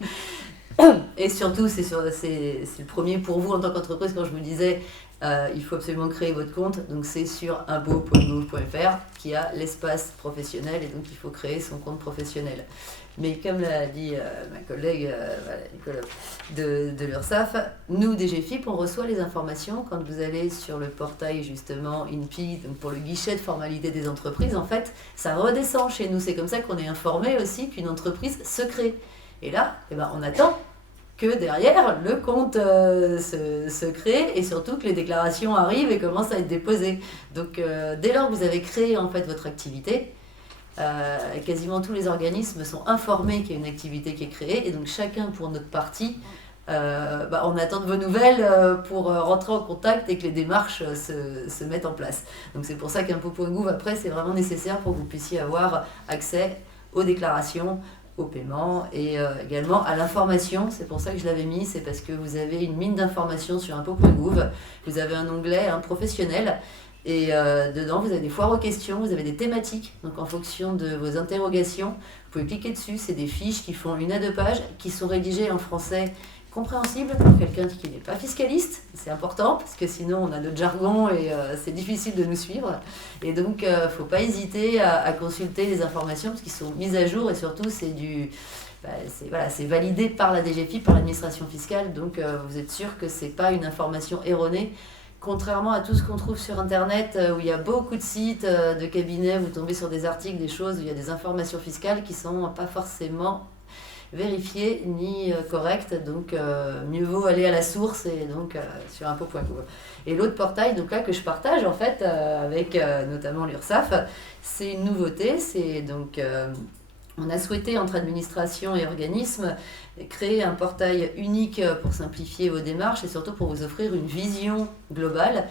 Et surtout, c'est le premier pour vous en tant qu'entreprise, quand je vous disais, il faut absolument créer votre compte, donc c'est sur impôt.gouv.fr qui a l'espace professionnel, et donc il faut créer son compte professionnel. Mais comme l'a dit ma collègue Nicolas de l'URSSAF, nous, DGFiP, on reçoit les informations quand vous allez sur le portail justement INPI, donc pour le guichet de formalité des entreprises, en fait, ça redescend chez nous. C'est comme ça qu'on est informé aussi qu'une entreprise se crée. Et là, on attend que derrière, le compte se crée, et surtout que les déclarations arrivent et commencent à être déposées. Donc, dès lors que vous avez créé en fait votre activité, quasiment tous les organismes sont informés qu'il y a une activité qui est créée, et donc chacun pour notre partie, on attend de vos nouvelles pour rentrer en contact et que les démarches se mettent en place. Donc c'est pour ça qu'impôt.gouv, après, c'est vraiment nécessaire pour que vous puissiez avoir accès aux déclarations, au paiement et également à l'information. C'est pour ça que je l'avais mis, c'est parce que vous avez une mine d'informations sur impôt.gouv, vous avez un onglet professionnel. Et dedans, vous avez des foires aux questions, vous avez des thématiques. Donc en fonction de vos interrogations, vous pouvez cliquer dessus. C'est des fiches qui font 1 à 2 pages, qui sont rédigées en français compréhensible pour quelqu'un qui n'est pas fiscaliste. C'est important, parce que sinon on a notre jargon et c'est difficile de nous suivre. Et donc, il ne faut pas hésiter à consulter les informations, parce qu'ils sont mises à jour, et surtout, c'est validé par la DGFiP, par l'administration fiscale. Donc, vous êtes sûr que ce n'est pas une information erronée. Contrairement à tout ce qu'on trouve sur Internet, où il y a beaucoup de sites, de cabinets, vous tombez sur des articles, des choses, où il y a des informations fiscales qui ne sont pas forcément vérifiées ni correctes. Donc, mieux vaut aller à la source, et donc sur impôt.gouv. Et l'autre portail, donc là, que je partage, en fait, avec notamment l'URSSAF, c'est une nouveauté. C'est donc... on a souhaité, entre administration et organismes, créer un portail unique pour simplifier vos démarches et surtout pour vous offrir une vision globale.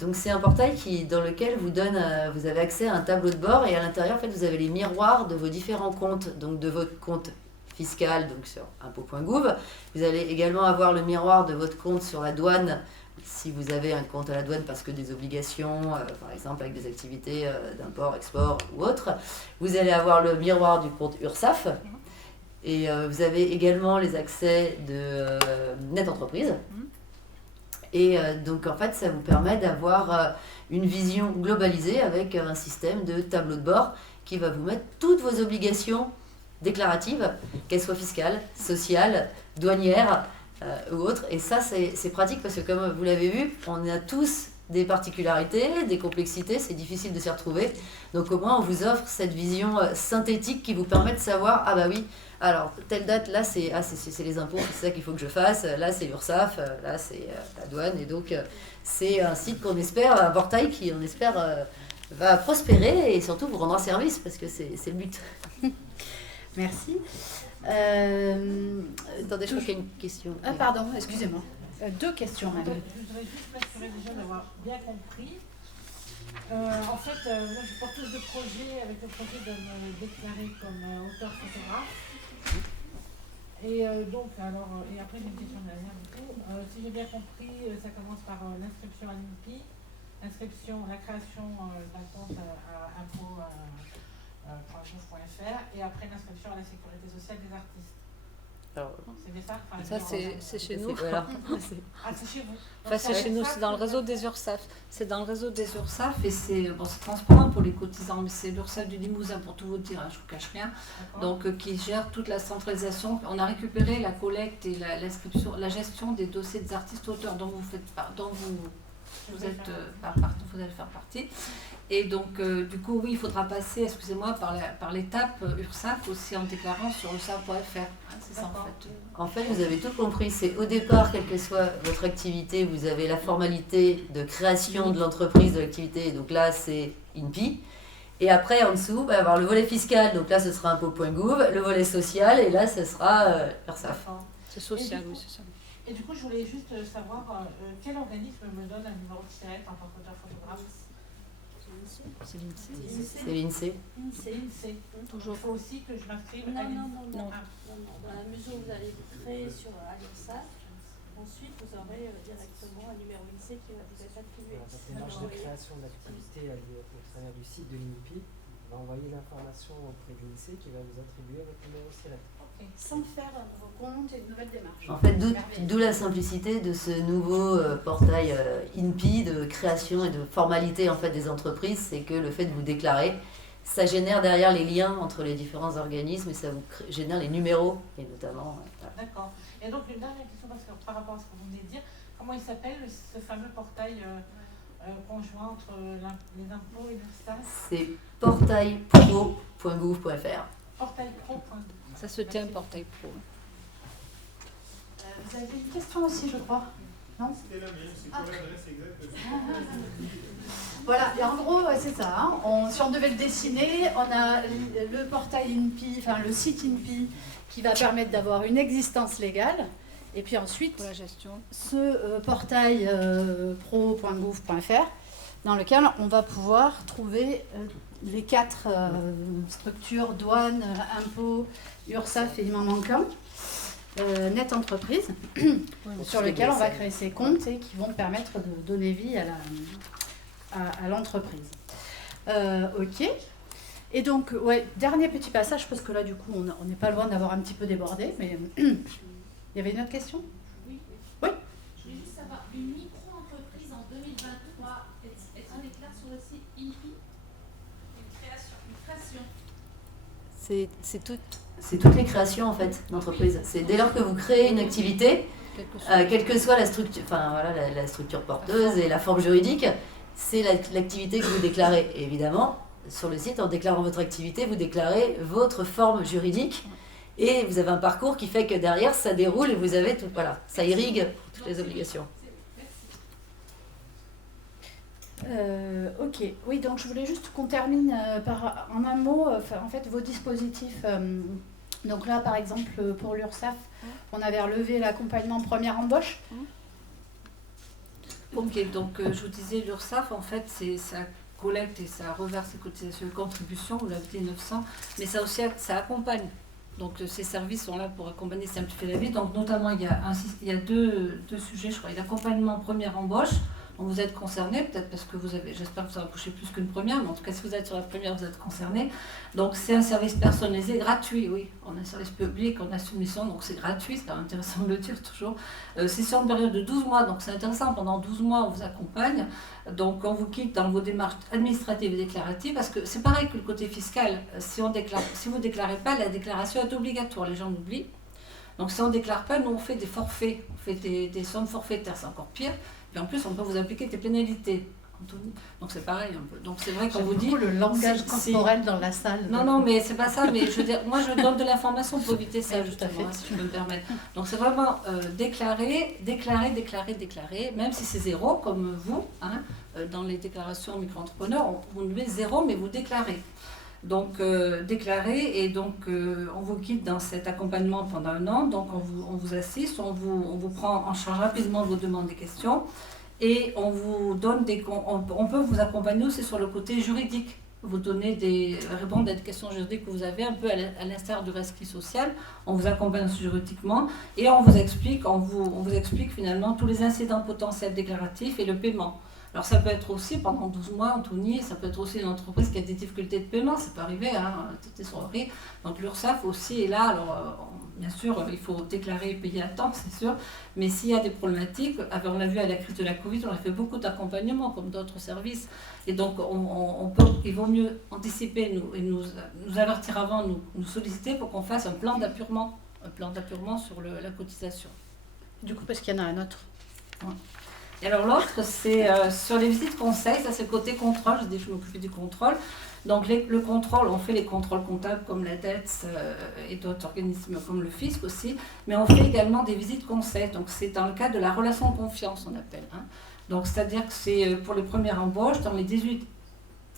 Donc c'est un portail dans lequel vous avez accès à un tableau de bord, et à l'intérieur, en fait, vous avez les miroirs de vos différents comptes, donc de votre compte fiscal, donc sur impôt.gouv. Vous allez également avoir le miroir de votre compte sur la douane, si vous avez un compte à la douane parce que des obligations, par exemple avec des activités d'import, export ou autre. Vous allez avoir le miroir du compte URSSAF. Et vous avez également les accès de Net Entreprise. Et donc en fait, ça vous permet d'avoir une vision globalisée avec un système de tableau de bord qui va vous mettre toutes vos obligations déclaratives, qu'elles soient fiscales, sociales, douanières ou autres. Et ça, c'est pratique parce que comme vous l'avez vu, on a tous des particularités, des complexités, c'est difficile de s'y retrouver. Donc au moins, on vous offre cette vision synthétique qui vous permet de savoir, ah bah oui, alors telle date, là c'est les impôts, c'est ça qu'il faut que je fasse, là c'est l'URSSAF, là c'est la douane. Et donc c'est un site qu'on espère, un portail qui on espère va prospérer et surtout vous rendre service parce que c'est le but. Merci. Attendez, je crois qu'il y a une question. Ah pardon, excusez-moi. Deux questions même. Je voudrais juste m'assurer déjà d'avoir bien compris. En fait, moi je suis porteuse de projet avec le projet de me déclarer comme auteur-photographe. Et donc, alors, et après j'ai une question derrière du coup. Si j'ai bien compris, ça commence par l'inscription à l'INPI, la création d'un compte à impôt.gouv.fr et après l'inscription à la sécurité sociale des artistes. C'est bien ça? Ça, c'est chez nous. Voilà. Ah, c'est chez vous. Enfin, c'est chez nous, c'est dans le réseau des URSSAF. C'est dans le réseau des URSSAF et c'est transparent pour les cotisants, mais c'est l'URSSAF du Limousin, pour tout vous dire, je ne vous cache rien. Donc, qui gère toute la centralisation. On a récupéré la collecte et l'inscription, la gestion des dossiers des artistes auteurs dont vous allez faire partie. Et donc, du coup, oui, il faudra passer, excusez-moi, par l'étape URSSAF aussi en déclarant sur URSSAF.fr. C'est ça, en fait. En fait, vous avez tout compris. C'est au départ, quelle que soit votre activité, vous avez la formalité de création de l'entreprise, de l'activité. Donc là, c'est INPI. Et après, en dessous, il va y avoir le volet fiscal. Donc là, ce sera impôt.gouv. Le volet social. Et là, ce sera URSSAF. C'est social, oui, c'est ça. Et du coup, je voulais juste savoir quel organisme me donne un numéro de SIRET en tant qu'auteur-photographe? C'est l'INSEE. C'est l'INSEE. C'est l'INSEE. Toujours. Il faut aussi que je m'inscrive à l'INSEE. Non. Dans la mesure où vous allez vous créer sur l'URSSAF, ensuite vous aurez directement un numéro INSEE qui va vous être attribué. La démarche de création d'activité au travers du site de l'INPI va envoyer l'information auprès de l'INSEE qui va vous attribuer votre numéro SIRET. Sans faire un nouveau compte et une nouvelle démarche. En fait, d'où la simplicité de ce nouveau portail INPI de création et de formalité en fait, des entreprises, c'est que le fait de vous déclarer, ça génère derrière les liens entre les différents organismes et ça vous génère les numéros, et notamment... Voilà. D'accord. Et donc, une dernière question, parce que par rapport à ce que vous venez de dire, comment il s'appelle ce fameux portail conjoint entre les impôts et l'URSSAF? C'est portailpro.gouv.fr. Portailpro.gouv. Ça se tient portail pro. Vous avez une question aussi, je crois. Non? C'était la mienne, c'est quoi l'adresse exacte? Voilà, et en gros, c'est ça. Hein. Si on devait le dessiner, on a le portail INPI, enfin le site INPI qui va permettre d'avoir une existence légale. Et puis ensuite, pour la gestion. Ce portail pro.gouv.fr dans lequel on va pouvoir trouver les 4 structures, douane, impôts, URSSAF et il m'en manque un, Net Entreprise, sur lequel on va créer ces comptes et qui vont permettre de donner vie à l'entreprise. Ok. Et donc, ouais, dernier petit passage, parce que là, du coup, on n'est pas loin d'avoir un petit peu débordé, mais il y avait une autre question? Oui. Oui. Je voulais juste savoir, une micro-entreprise en 2023, est-ce qu'on déclare sur le site INPI? Une création. C'est toutes les créations en fait d'entreprise. C'est dès lors que vous créez une activité, quelle que soit la structure, enfin voilà la structure porteuse et la forme juridique, c'est l'activité que vous déclarez. Et évidemment, sur le site, en déclarant votre activité, vous déclarez votre forme juridique et vous avez un parcours qui fait que derrière ça déroule et vous avez tout, voilà, ça irrigue toutes les obligations. Ok, oui, donc je voulais juste qu'on termine en un mot, en fait, vos dispositifs. Donc là, par exemple, pour l'URSSAF, on avait relevé l'accompagnement première embauche. Ok, donc je vous disais, l'URSSAF, en fait, ça collecte et ça reverse les cotisations et contributions, vous l'avez dit 900, mais ça aussi, ça accompagne. Donc ces services sont là pour accompagner, simplifier la vie. Donc notamment, il y a deux sujets, je crois. Il y a l'accompagnement première embauche. Donc vous êtes concerné, peut-être parce que vous avez, j'espère que vous en touché plus qu'une première, mais en tout cas si vous êtes sur la première, vous êtes concerné. Donc c'est un service personnalisé, gratuit, oui. On a un service public, on a soumission, donc c'est gratuit, c'est quand même intéressant de le dire toujours. C'est sur une période de 12 mois, donc c'est intéressant, pendant 12 mois on vous accompagne. Donc on vous quitte dans vos démarches administratives et déclaratives, parce que c'est pareil que le côté fiscal, si vous ne déclarez pas, la déclaration est obligatoire, les gens l'oublient. Donc si on ne déclare pas, nous on fait des forfaits, on fait des sommes forfaitaires, c'est encore pire. Et en plus, on peut vous appliquer des pénalités. Anthony. Donc c'est pareil un peu. Donc c'est vrai qu'on vous dit... le langage corporel dans la salle. Non, mais c'est pas ça. Mais je veux dire, moi je donne de l'information pour éviter ça, justement, si je peux me permettre. Donc c'est vraiment déclarer, même si c'est zéro, comme vous, hein, dans les déclarations micro-entrepreneurs, vous met zéro, mais vous déclarez. Donc déclarer, et donc on vous quitte dans cet accompagnement pendant 1 an, donc on vous assiste, on vous prend en charge rapidement vos demandes et questions, et on vous donne on peut vous accompagner aussi sur le côté juridique, vous donner répondre à des questions juridiques que vous avez, un peu à l'instar du rescrit social, on vous accompagne juridiquement, et on vous explique finalement tous les incidents potentiels déclaratifs et le paiement. Alors ça peut être aussi pendant 12 mois, Anthony, ça peut être aussi une entreprise qui a des difficultés de paiement, ça peut arriver, hein, tout est sur le riz. Donc l'URSSAF aussi est là, alors bien sûr il faut déclarer et payer à temps, c'est sûr, mais s'il y a des problématiques, on l'a vu à la crise de la Covid, on a fait beaucoup d'accompagnement comme d'autres services, et donc il vaut mieux anticiper et nous avertir avant, nous solliciter pour qu'on fasse un plan d'appurement sur la cotisation. Du coup, parce qu'il y en a un autre. Ouais. Et alors l'autre, c'est sur les visites conseils, ça c'est le côté contrôle, je m'occupe du contrôle. Donc le contrôle, on fait les contrôles comptables comme la dette et d'autres organismes comme le fisc aussi, mais on fait également des visites conseils, donc c'est dans le cadre de la relation de confiance, on appelle. Hein. Donc c'est-à-dire que c'est pour les premières embauches, dans les 18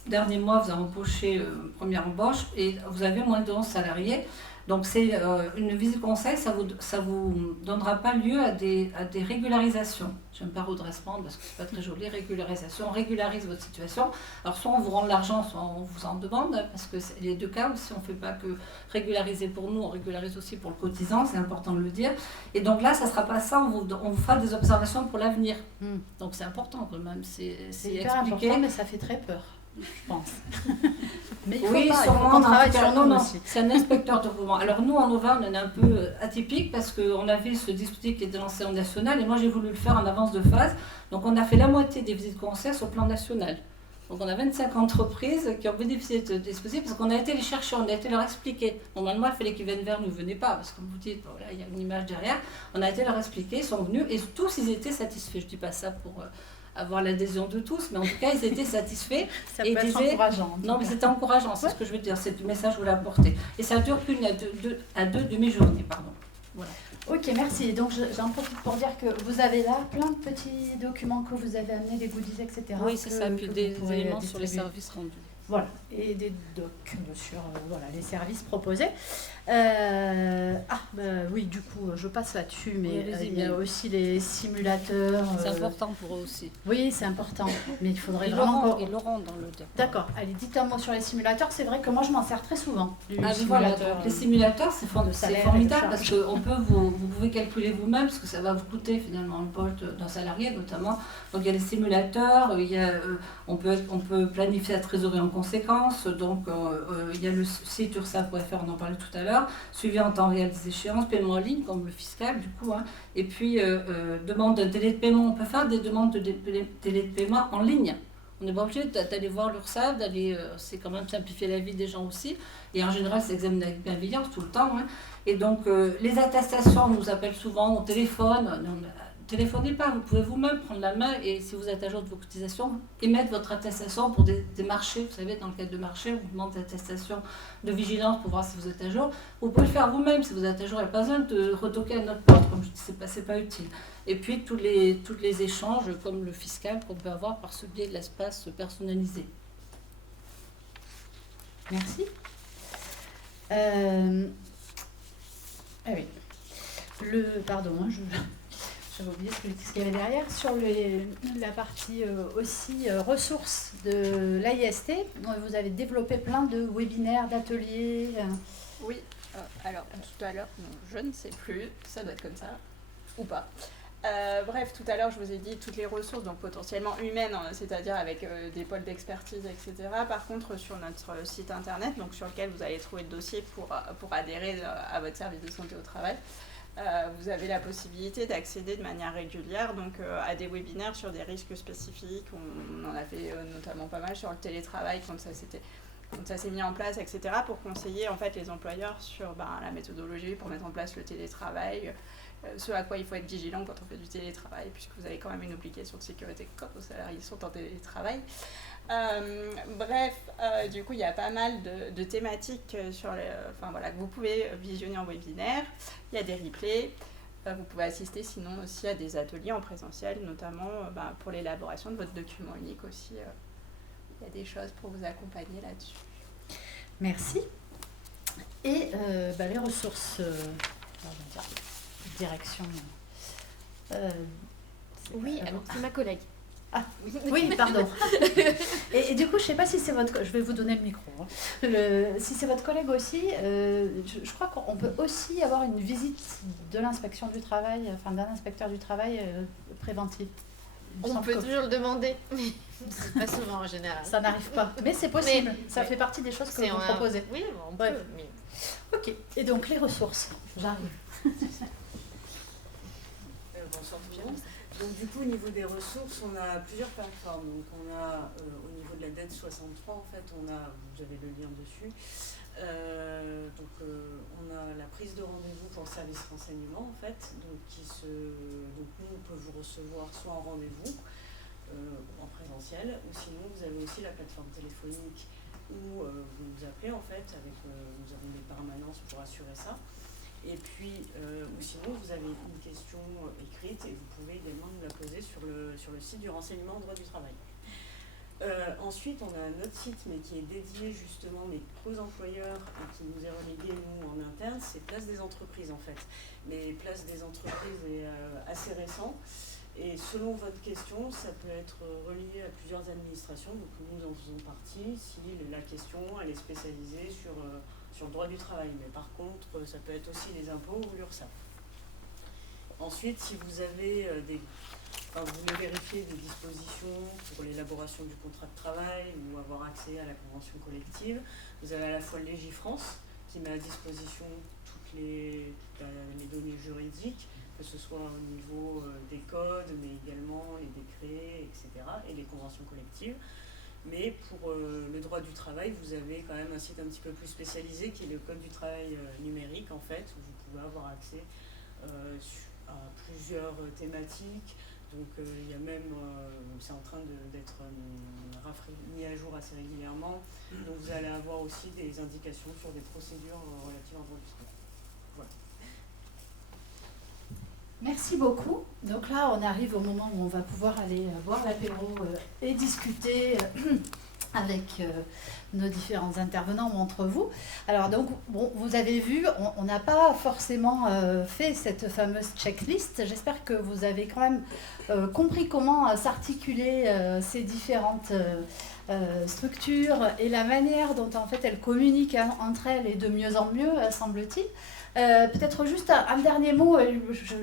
derniers mois, vous avez embauché première embauche et vous avez moins de 11 salariés. Donc c'est une visite conseil, ça vous donnera pas lieu à des régularisations. J'aime pas redressement parce que c'est pas très joli, régularisation. On régularise votre situation. Alors soit on vous rend l'argent, soit on vous en demande, parce que c'est les deux cas aussi, on fait pas que régulariser pour nous, on régularise aussi pour le cotisant, c'est important de le dire. Et donc là, ça sera pas ça, on vous fera des observations pour l'avenir. Donc c'est important quand même, c'est hyper important, mais ça fait très peur. Je pense. Mais il faut oui, pas, sûrement, non, c'est un inspecteur de recouvrement. Alors nous, en Auvergne, on est un peu atypique parce qu'on avait ce dispositif qui était lancé en national et moi j'ai voulu le faire en avance de phase. Donc on a fait la moitié des visites conseils sur le plan national. Donc on a 25 entreprises qui ont bénéficié de ce dispositif parce qu'on a été les chercher, on a été leur expliquer. Normalement, il fallait qu'ils viennent vers nous, venez pas parce que comme vous dites, voilà, il y a une image derrière. On a été leur expliquer, ils sont venus et tous ils étaient satisfaits. Je dis pas ça pour... avoir l'adhésion de tous, mais en tout cas, ils étaient satisfaits. Ça peut être encourageant. Non, mais c'était encourageant, c'est ce que je veux dire, c'est le message que je voulais apporter. Et ça dure qu'une à deux demi-journées, pardon. Voilà. Ok, merci. Donc j'en profite pour dire que vous avez là plein de petits documents que vous avez amenés, des goodies, etc. Oui, c'est ça, puis des éléments sur les services rendus. Voilà, et des docs sur les services proposés. Oui, du coup, je passe là-dessus, mais il y a aussi les simulateurs. C'est important pour eux aussi. Oui, c'est important, mais il faudrait ils vraiment... Ils l'auront dans le doc. D'accord, allez, dites un mot sur les simulateurs. C'est vrai que moi, je m'en sers très souvent. Voilà, les simulateurs, c'est formidable parce que vous pouvez calculer vous-même, parce que ça va vous coûter finalement le poste d'un salarié notamment. Donc il y a les simulateurs, on peut planifier la trésorerie en conséquence, donc il y a le site urssaf.fr, on en parlait tout à l'heure, suivi en temps réel des échéances, paiement en ligne comme le fiscal du coup, hein, et puis demande de délai de paiement, on peut faire des demandes de délai de paiement en ligne. On n'est pas obligé d'aller voir l'URSSAF, c'est quand même simplifier la vie des gens aussi, et en général c'est examiné avec bienveillance tout le temps, hein. Et donc les attestations, on nous appelle souvent au téléphone, téléphonez pas, vous pouvez vous-même prendre la main et si vous êtes à jour de vos cotisations, émettre votre attestation pour des marchés. Vous savez, dans le cadre de marché, on vous demande l'attestation de vigilance pour voir si vous êtes à jour. Vous pouvez le faire vous-même si vous êtes à jour, il n'y a pas besoin de retoquer à notre porte, comme je dis, c'est pas utile. Et puis tous les échanges, comme le fiscal, qu'on peut avoir par ce biais de l'espace personnalisé. Merci. Oui. Pardon, j'avais oublié ce qu'il y avait derrière. Sur la partie aussi ressources de l'AIST, vous avez développé plein de webinaires, d'ateliers. Oui, alors tout à l'heure, je ne sais plus, ça doit être comme ça, ou pas. Bref, tout à l'heure, je vous ai dit toutes les ressources, donc potentiellement humaines, c'est-à-dire avec des pôles d'expertise, etc. Par contre, sur notre site internet, donc sur lequel vous allez trouver le dossier pour adhérer à votre service de santé au travail, vous avez la possibilité d'accéder de manière régulière donc, à des webinaires sur des risques spécifiques. On en a fait notamment pas mal sur le télétravail quand ça s'est mis en place, etc., pour conseiller en fait les employeurs sur la méthodologie pour mettre en place le télétravail, ce à quoi il faut être vigilant quand on fait du télétravail, puisque vous avez quand même une obligation de sécurité quand vos salariés sont en télétravail. Du coup, il y a pas mal de thématiques que vous pouvez visionner en webinaire. Il y a des replays. Vous pouvez assister sinon aussi à des ateliers en présentiel, notamment pour l'élaboration de votre document unique aussi. Il y a des choses pour vous accompagner là-dessus. Merci. Et les ressources, direction. Oui, alors c'est ma collègue. Ah, oui, pardon. Et du coup, je ne sais pas si c'est votre... Je vais vous donner le micro. Hein. Si c'est votre collègue aussi, je crois qu'on peut aussi avoir une visite de l'inspection du travail, enfin d'un inspecteur du travail préventif. On peut toujours le demander, mais c'est pas souvent en général. Ça n'arrive pas, mais c'est possible. Ça fait partie des choses que vous proposez. Oui, on peut. Mais... Ok, et donc les ressources, j'arrive. Bonsoir tout le monde. Donc du coup au niveau des ressources, on a plusieurs plateformes. Donc on a au niveau de la DED 63 en fait, vous avez le lien dessus. On a la prise de rendez-vous pour le service renseignement en fait, donc nous on peut vous recevoir soit en rendez-vous en présentiel, ou sinon vous avez aussi la plateforme téléphonique où vous nous appelez en fait, nous avons des permanences pour assurer ça. Et puis, ou sinon, vous avez une question écrite et vous pouvez également nous la poser sur le site du renseignement en droit du travail. Ensuite, on a un autre site, mais qui est dédié justement aux employeurs et qui nous est relégué, nous, en interne, c'est Place des entreprises, en fait. Mais Place des entreprises est assez récent. Et selon votre question, ça peut être relié à plusieurs administrations. Donc, nous en faisons partie si la question, elle est spécialisée sur le droit du travail, mais par contre, ça peut être aussi les impôts ou l'URSSAF. Ensuite, si vous avez vous voulez vérifier des dispositions pour l'élaboration du contrat de travail ou avoir accès à la convention collective, vous avez à la fois le Légifrance qui met à disposition toutes les données juridiques, que ce soit au niveau des codes, mais également les décrets, etc., et les conventions collectives. Mais pour le droit du travail, vous avez quand même un site un petit peu plus spécialisé qui est le Code du travail numérique, en fait, où vous pouvez avoir accès à plusieurs thématiques. Donc il y a même, c'est en train d'être mis à jour assez régulièrement. Donc vous allez avoir aussi des indications sur des procédures relatives au droit du travail. Voilà. Merci beaucoup. Donc là, on arrive au moment où on va pouvoir aller boire l'apéro et discuter avec nos différents intervenants ou entre vous. Alors donc, bon, vous avez vu, on n'a pas forcément fait cette fameuse checklist. J'espère que vous avez quand même compris comment s'articuler ces différentes structures et la manière dont en fait elles communiquent entre elles est de mieux en mieux, semble-t-il. Peut-être juste un dernier mot,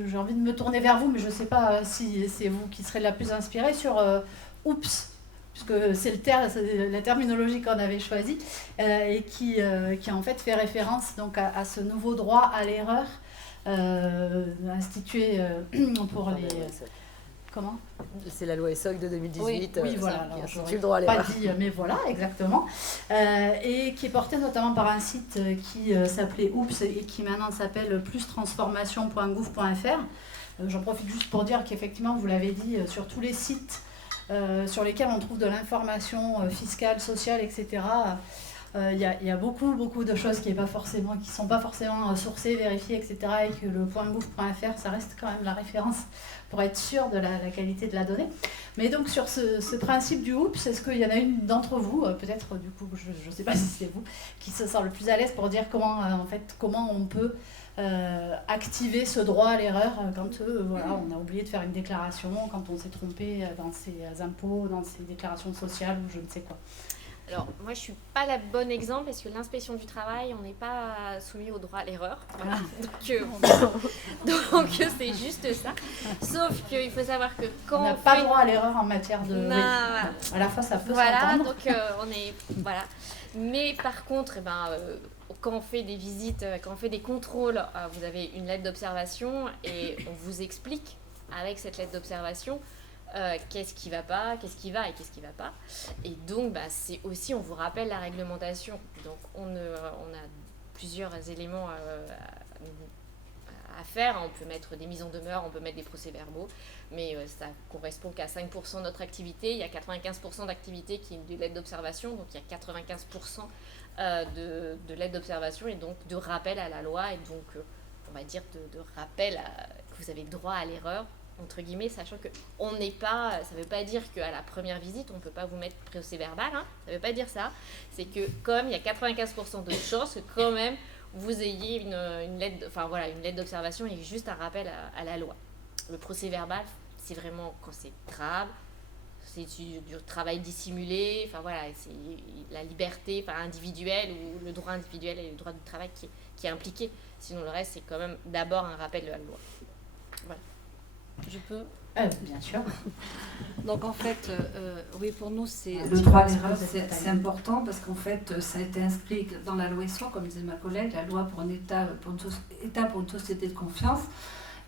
j'ai envie de me tourner vers vous, mais je ne sais pas si c'est vous qui serez la plus inspirée sur OUPS, puisque c'est la terminologie qu'on avait choisie et qui en fait fait référence donc à ce nouveau droit à l'erreur institué pour les... Comment ? C'est la loi ESSOC de 2018 oui, voilà, qui institue le droit à l'erreur. Pas dit, mais voilà, exactement. Et qui est porté notamment par un site qui s'appelait OUPS et qui maintenant s'appelle plustransformation.gouv.fr. J'en profite juste pour dire qu'effectivement, vous l'avez dit, sur tous les sites sur lesquels on trouve de l'information fiscale, sociale, etc., il y a beaucoup de choses qui ne sont pas forcément sourcées, vérifiées, etc. Et que le .gouv.fr, ça reste quand même la référence pour être sûr de la qualité de la donnée. Mais donc sur ce principe du OUPS, est-ce qu'il y en a une d'entre vous, peut-être du coup, je ne sais pas si c'est vous, qui se sent le plus à l'aise pour dire comment on peut activer ce droit à l'erreur quand on a oublié de faire une déclaration, quand on s'est trompé dans ses impôts, dans ses déclarations sociales ou je ne sais quoi. Alors, moi, je ne suis pas la bonne exemple parce que l'inspection du travail, on n'est pas soumis au droit à l'erreur. Voilà. Donc, c'est juste ça. Sauf qu'il faut savoir que quand on n'a pas droit à l'erreur en matière de... Non, voilà. À la fois, ça peut voilà, s'entendre. Donc, on est... Voilà. Mais par contre, quand on fait des visites, quand on fait des contrôles, vous avez une lettre d'observation et on vous explique avec cette lettre d'observation qu'est-ce qui va pas, qu'est-ce qui va et qu'est-ce qui va pas. Et donc, c'est aussi, on vous rappelle la réglementation. Donc, on a plusieurs éléments à faire. On peut mettre des mises en demeure, on peut mettre des procès-verbaux, mais ça correspond qu'à 5% de notre activité. Il y a 95% d'activité qui est de l'aide d'observation, donc il y a 95% de l'aide d'observation et donc de rappel à la loi et donc, on va dire, de rappel que vous avez droit à l'erreur, entre guillemets, sachant que on n'est pas, ça ne veut pas dire qu'à la première visite, on ne peut pas vous mettre procès-verbal, hein, ça ne veut pas dire ça. C'est que comme il y a 95% de chances que quand même vous ayez une lettre, une lettre d'observation et juste un rappel à la loi. Le procès-verbal, c'est vraiment quand c'est grave, c'est du travail dissimulé, c'est la liberté individuelle ou le droit individuel et le droit du travail qui est impliqué. Sinon, le reste, c'est quand même d'abord un rappel de la loi. Voilà. Je peux Bien sûr. Donc en fait, oui, pour nous, c'est le droit à l'erreur, c'est important parce qu'en fait, ça a été inscrit dans la loi SO, comme disait ma collègue, la loi pour un État, pour une société de confiance.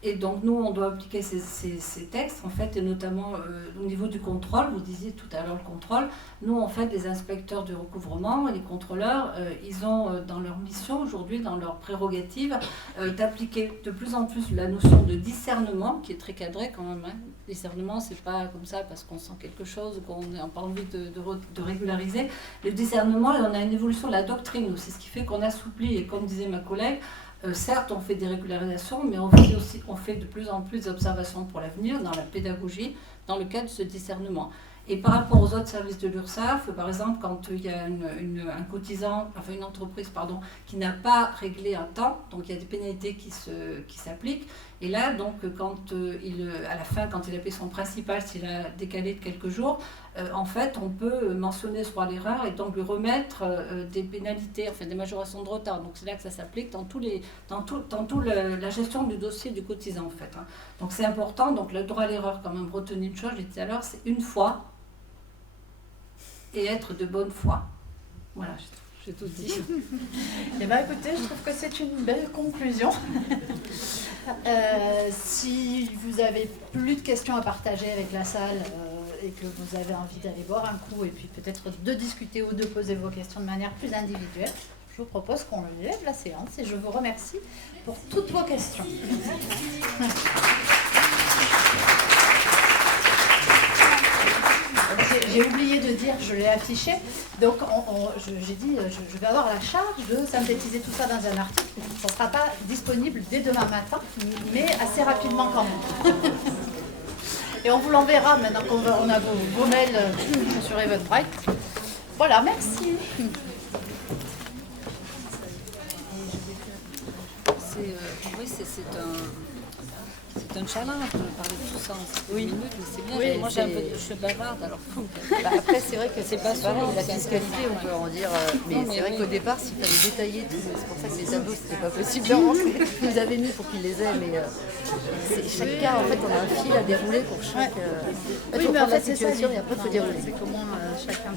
Et donc nous, on doit appliquer ces textes, en fait, et notamment au niveau du contrôle. Vous disiez tout à l'heure le contrôle. Nous, en fait, les inspecteurs du recouvrement, les contrôleurs, ils ont dans leur mission aujourd'hui, dans leur prérogative, d'appliquer de plus en plus la notion de discernement, qui est très cadrée quand même. Hein. Discernement, c'est pas comme ça parce qu'on sent quelque chose, qu'on n'a pas envie de régulariser. Le discernement, on a une évolution de la doctrine aussi, ce qui fait qu'on assouplit, et comme disait ma collègue, certes, on fait des régularisations, mais on fait de plus en plus d'observations pour l'avenir, dans la pédagogie, dans le cadre de ce discernement. Et par rapport aux autres services de l'URSSAF, par exemple, quand il y a un cotisant, une entreprise, qui n'a pas réglé un temps, donc il y a des pénalités qui s'appliquent. Et là, donc, à la fin, quand il a payé son principal, s'il a décalé de quelques jours, en fait, on peut mentionner ce droit à l'erreur et donc lui remettre des pénalités, des majorations de retard. Donc c'est là que ça s'applique dans toute la gestion du dossier du cotisant, en fait. Hein. Donc c'est important. Donc le droit à l'erreur, quand même, retenez une chose, je l'ai dit tout à l'heure, c'est une fois et être de bonne foi. Voilà, j'ai tout dit. Eh bien, écoutez, je trouve que c'est une belle conclusion. Si vous avez plus de questions à partager avec la salle et que vous avez envie d'aller boire un coup et puis peut-être de discuter ou de poser vos questions de manière plus individuelle, je vous propose qu'on lève la séance et je vous remercie pour toutes vos questions. J'ai oublié de dire, je l'ai affiché, donc j'ai dit je vais avoir la charge de synthétiser tout ça dans un article. Ça ne sera pas disponible dès demain matin, mais assez rapidement quand même. Et on vous l'enverra maintenant qu'on a vos mails sur Eventbrite. Voilà, merci. C'est un challenge de parler de tout ça en 5 minutes, mais c'est bien. Oui, moi, je suis bavarde, alors après, c'est vrai que c'est pas pareil. La fiscalité, on peut en dire, mais c'est vrai qu'au départ, s'il fallait détailler tout, c'est pour ça que les tableaux, c'était pas possible de rentrer. Vous nous avez mis pour qu'ils les aient, mais chaque cas, en fait, on a un fil à dérouler pour chaque. Oui, mais en fait, c'est ça. Et après, il faut dérouler. C'est comment chacun.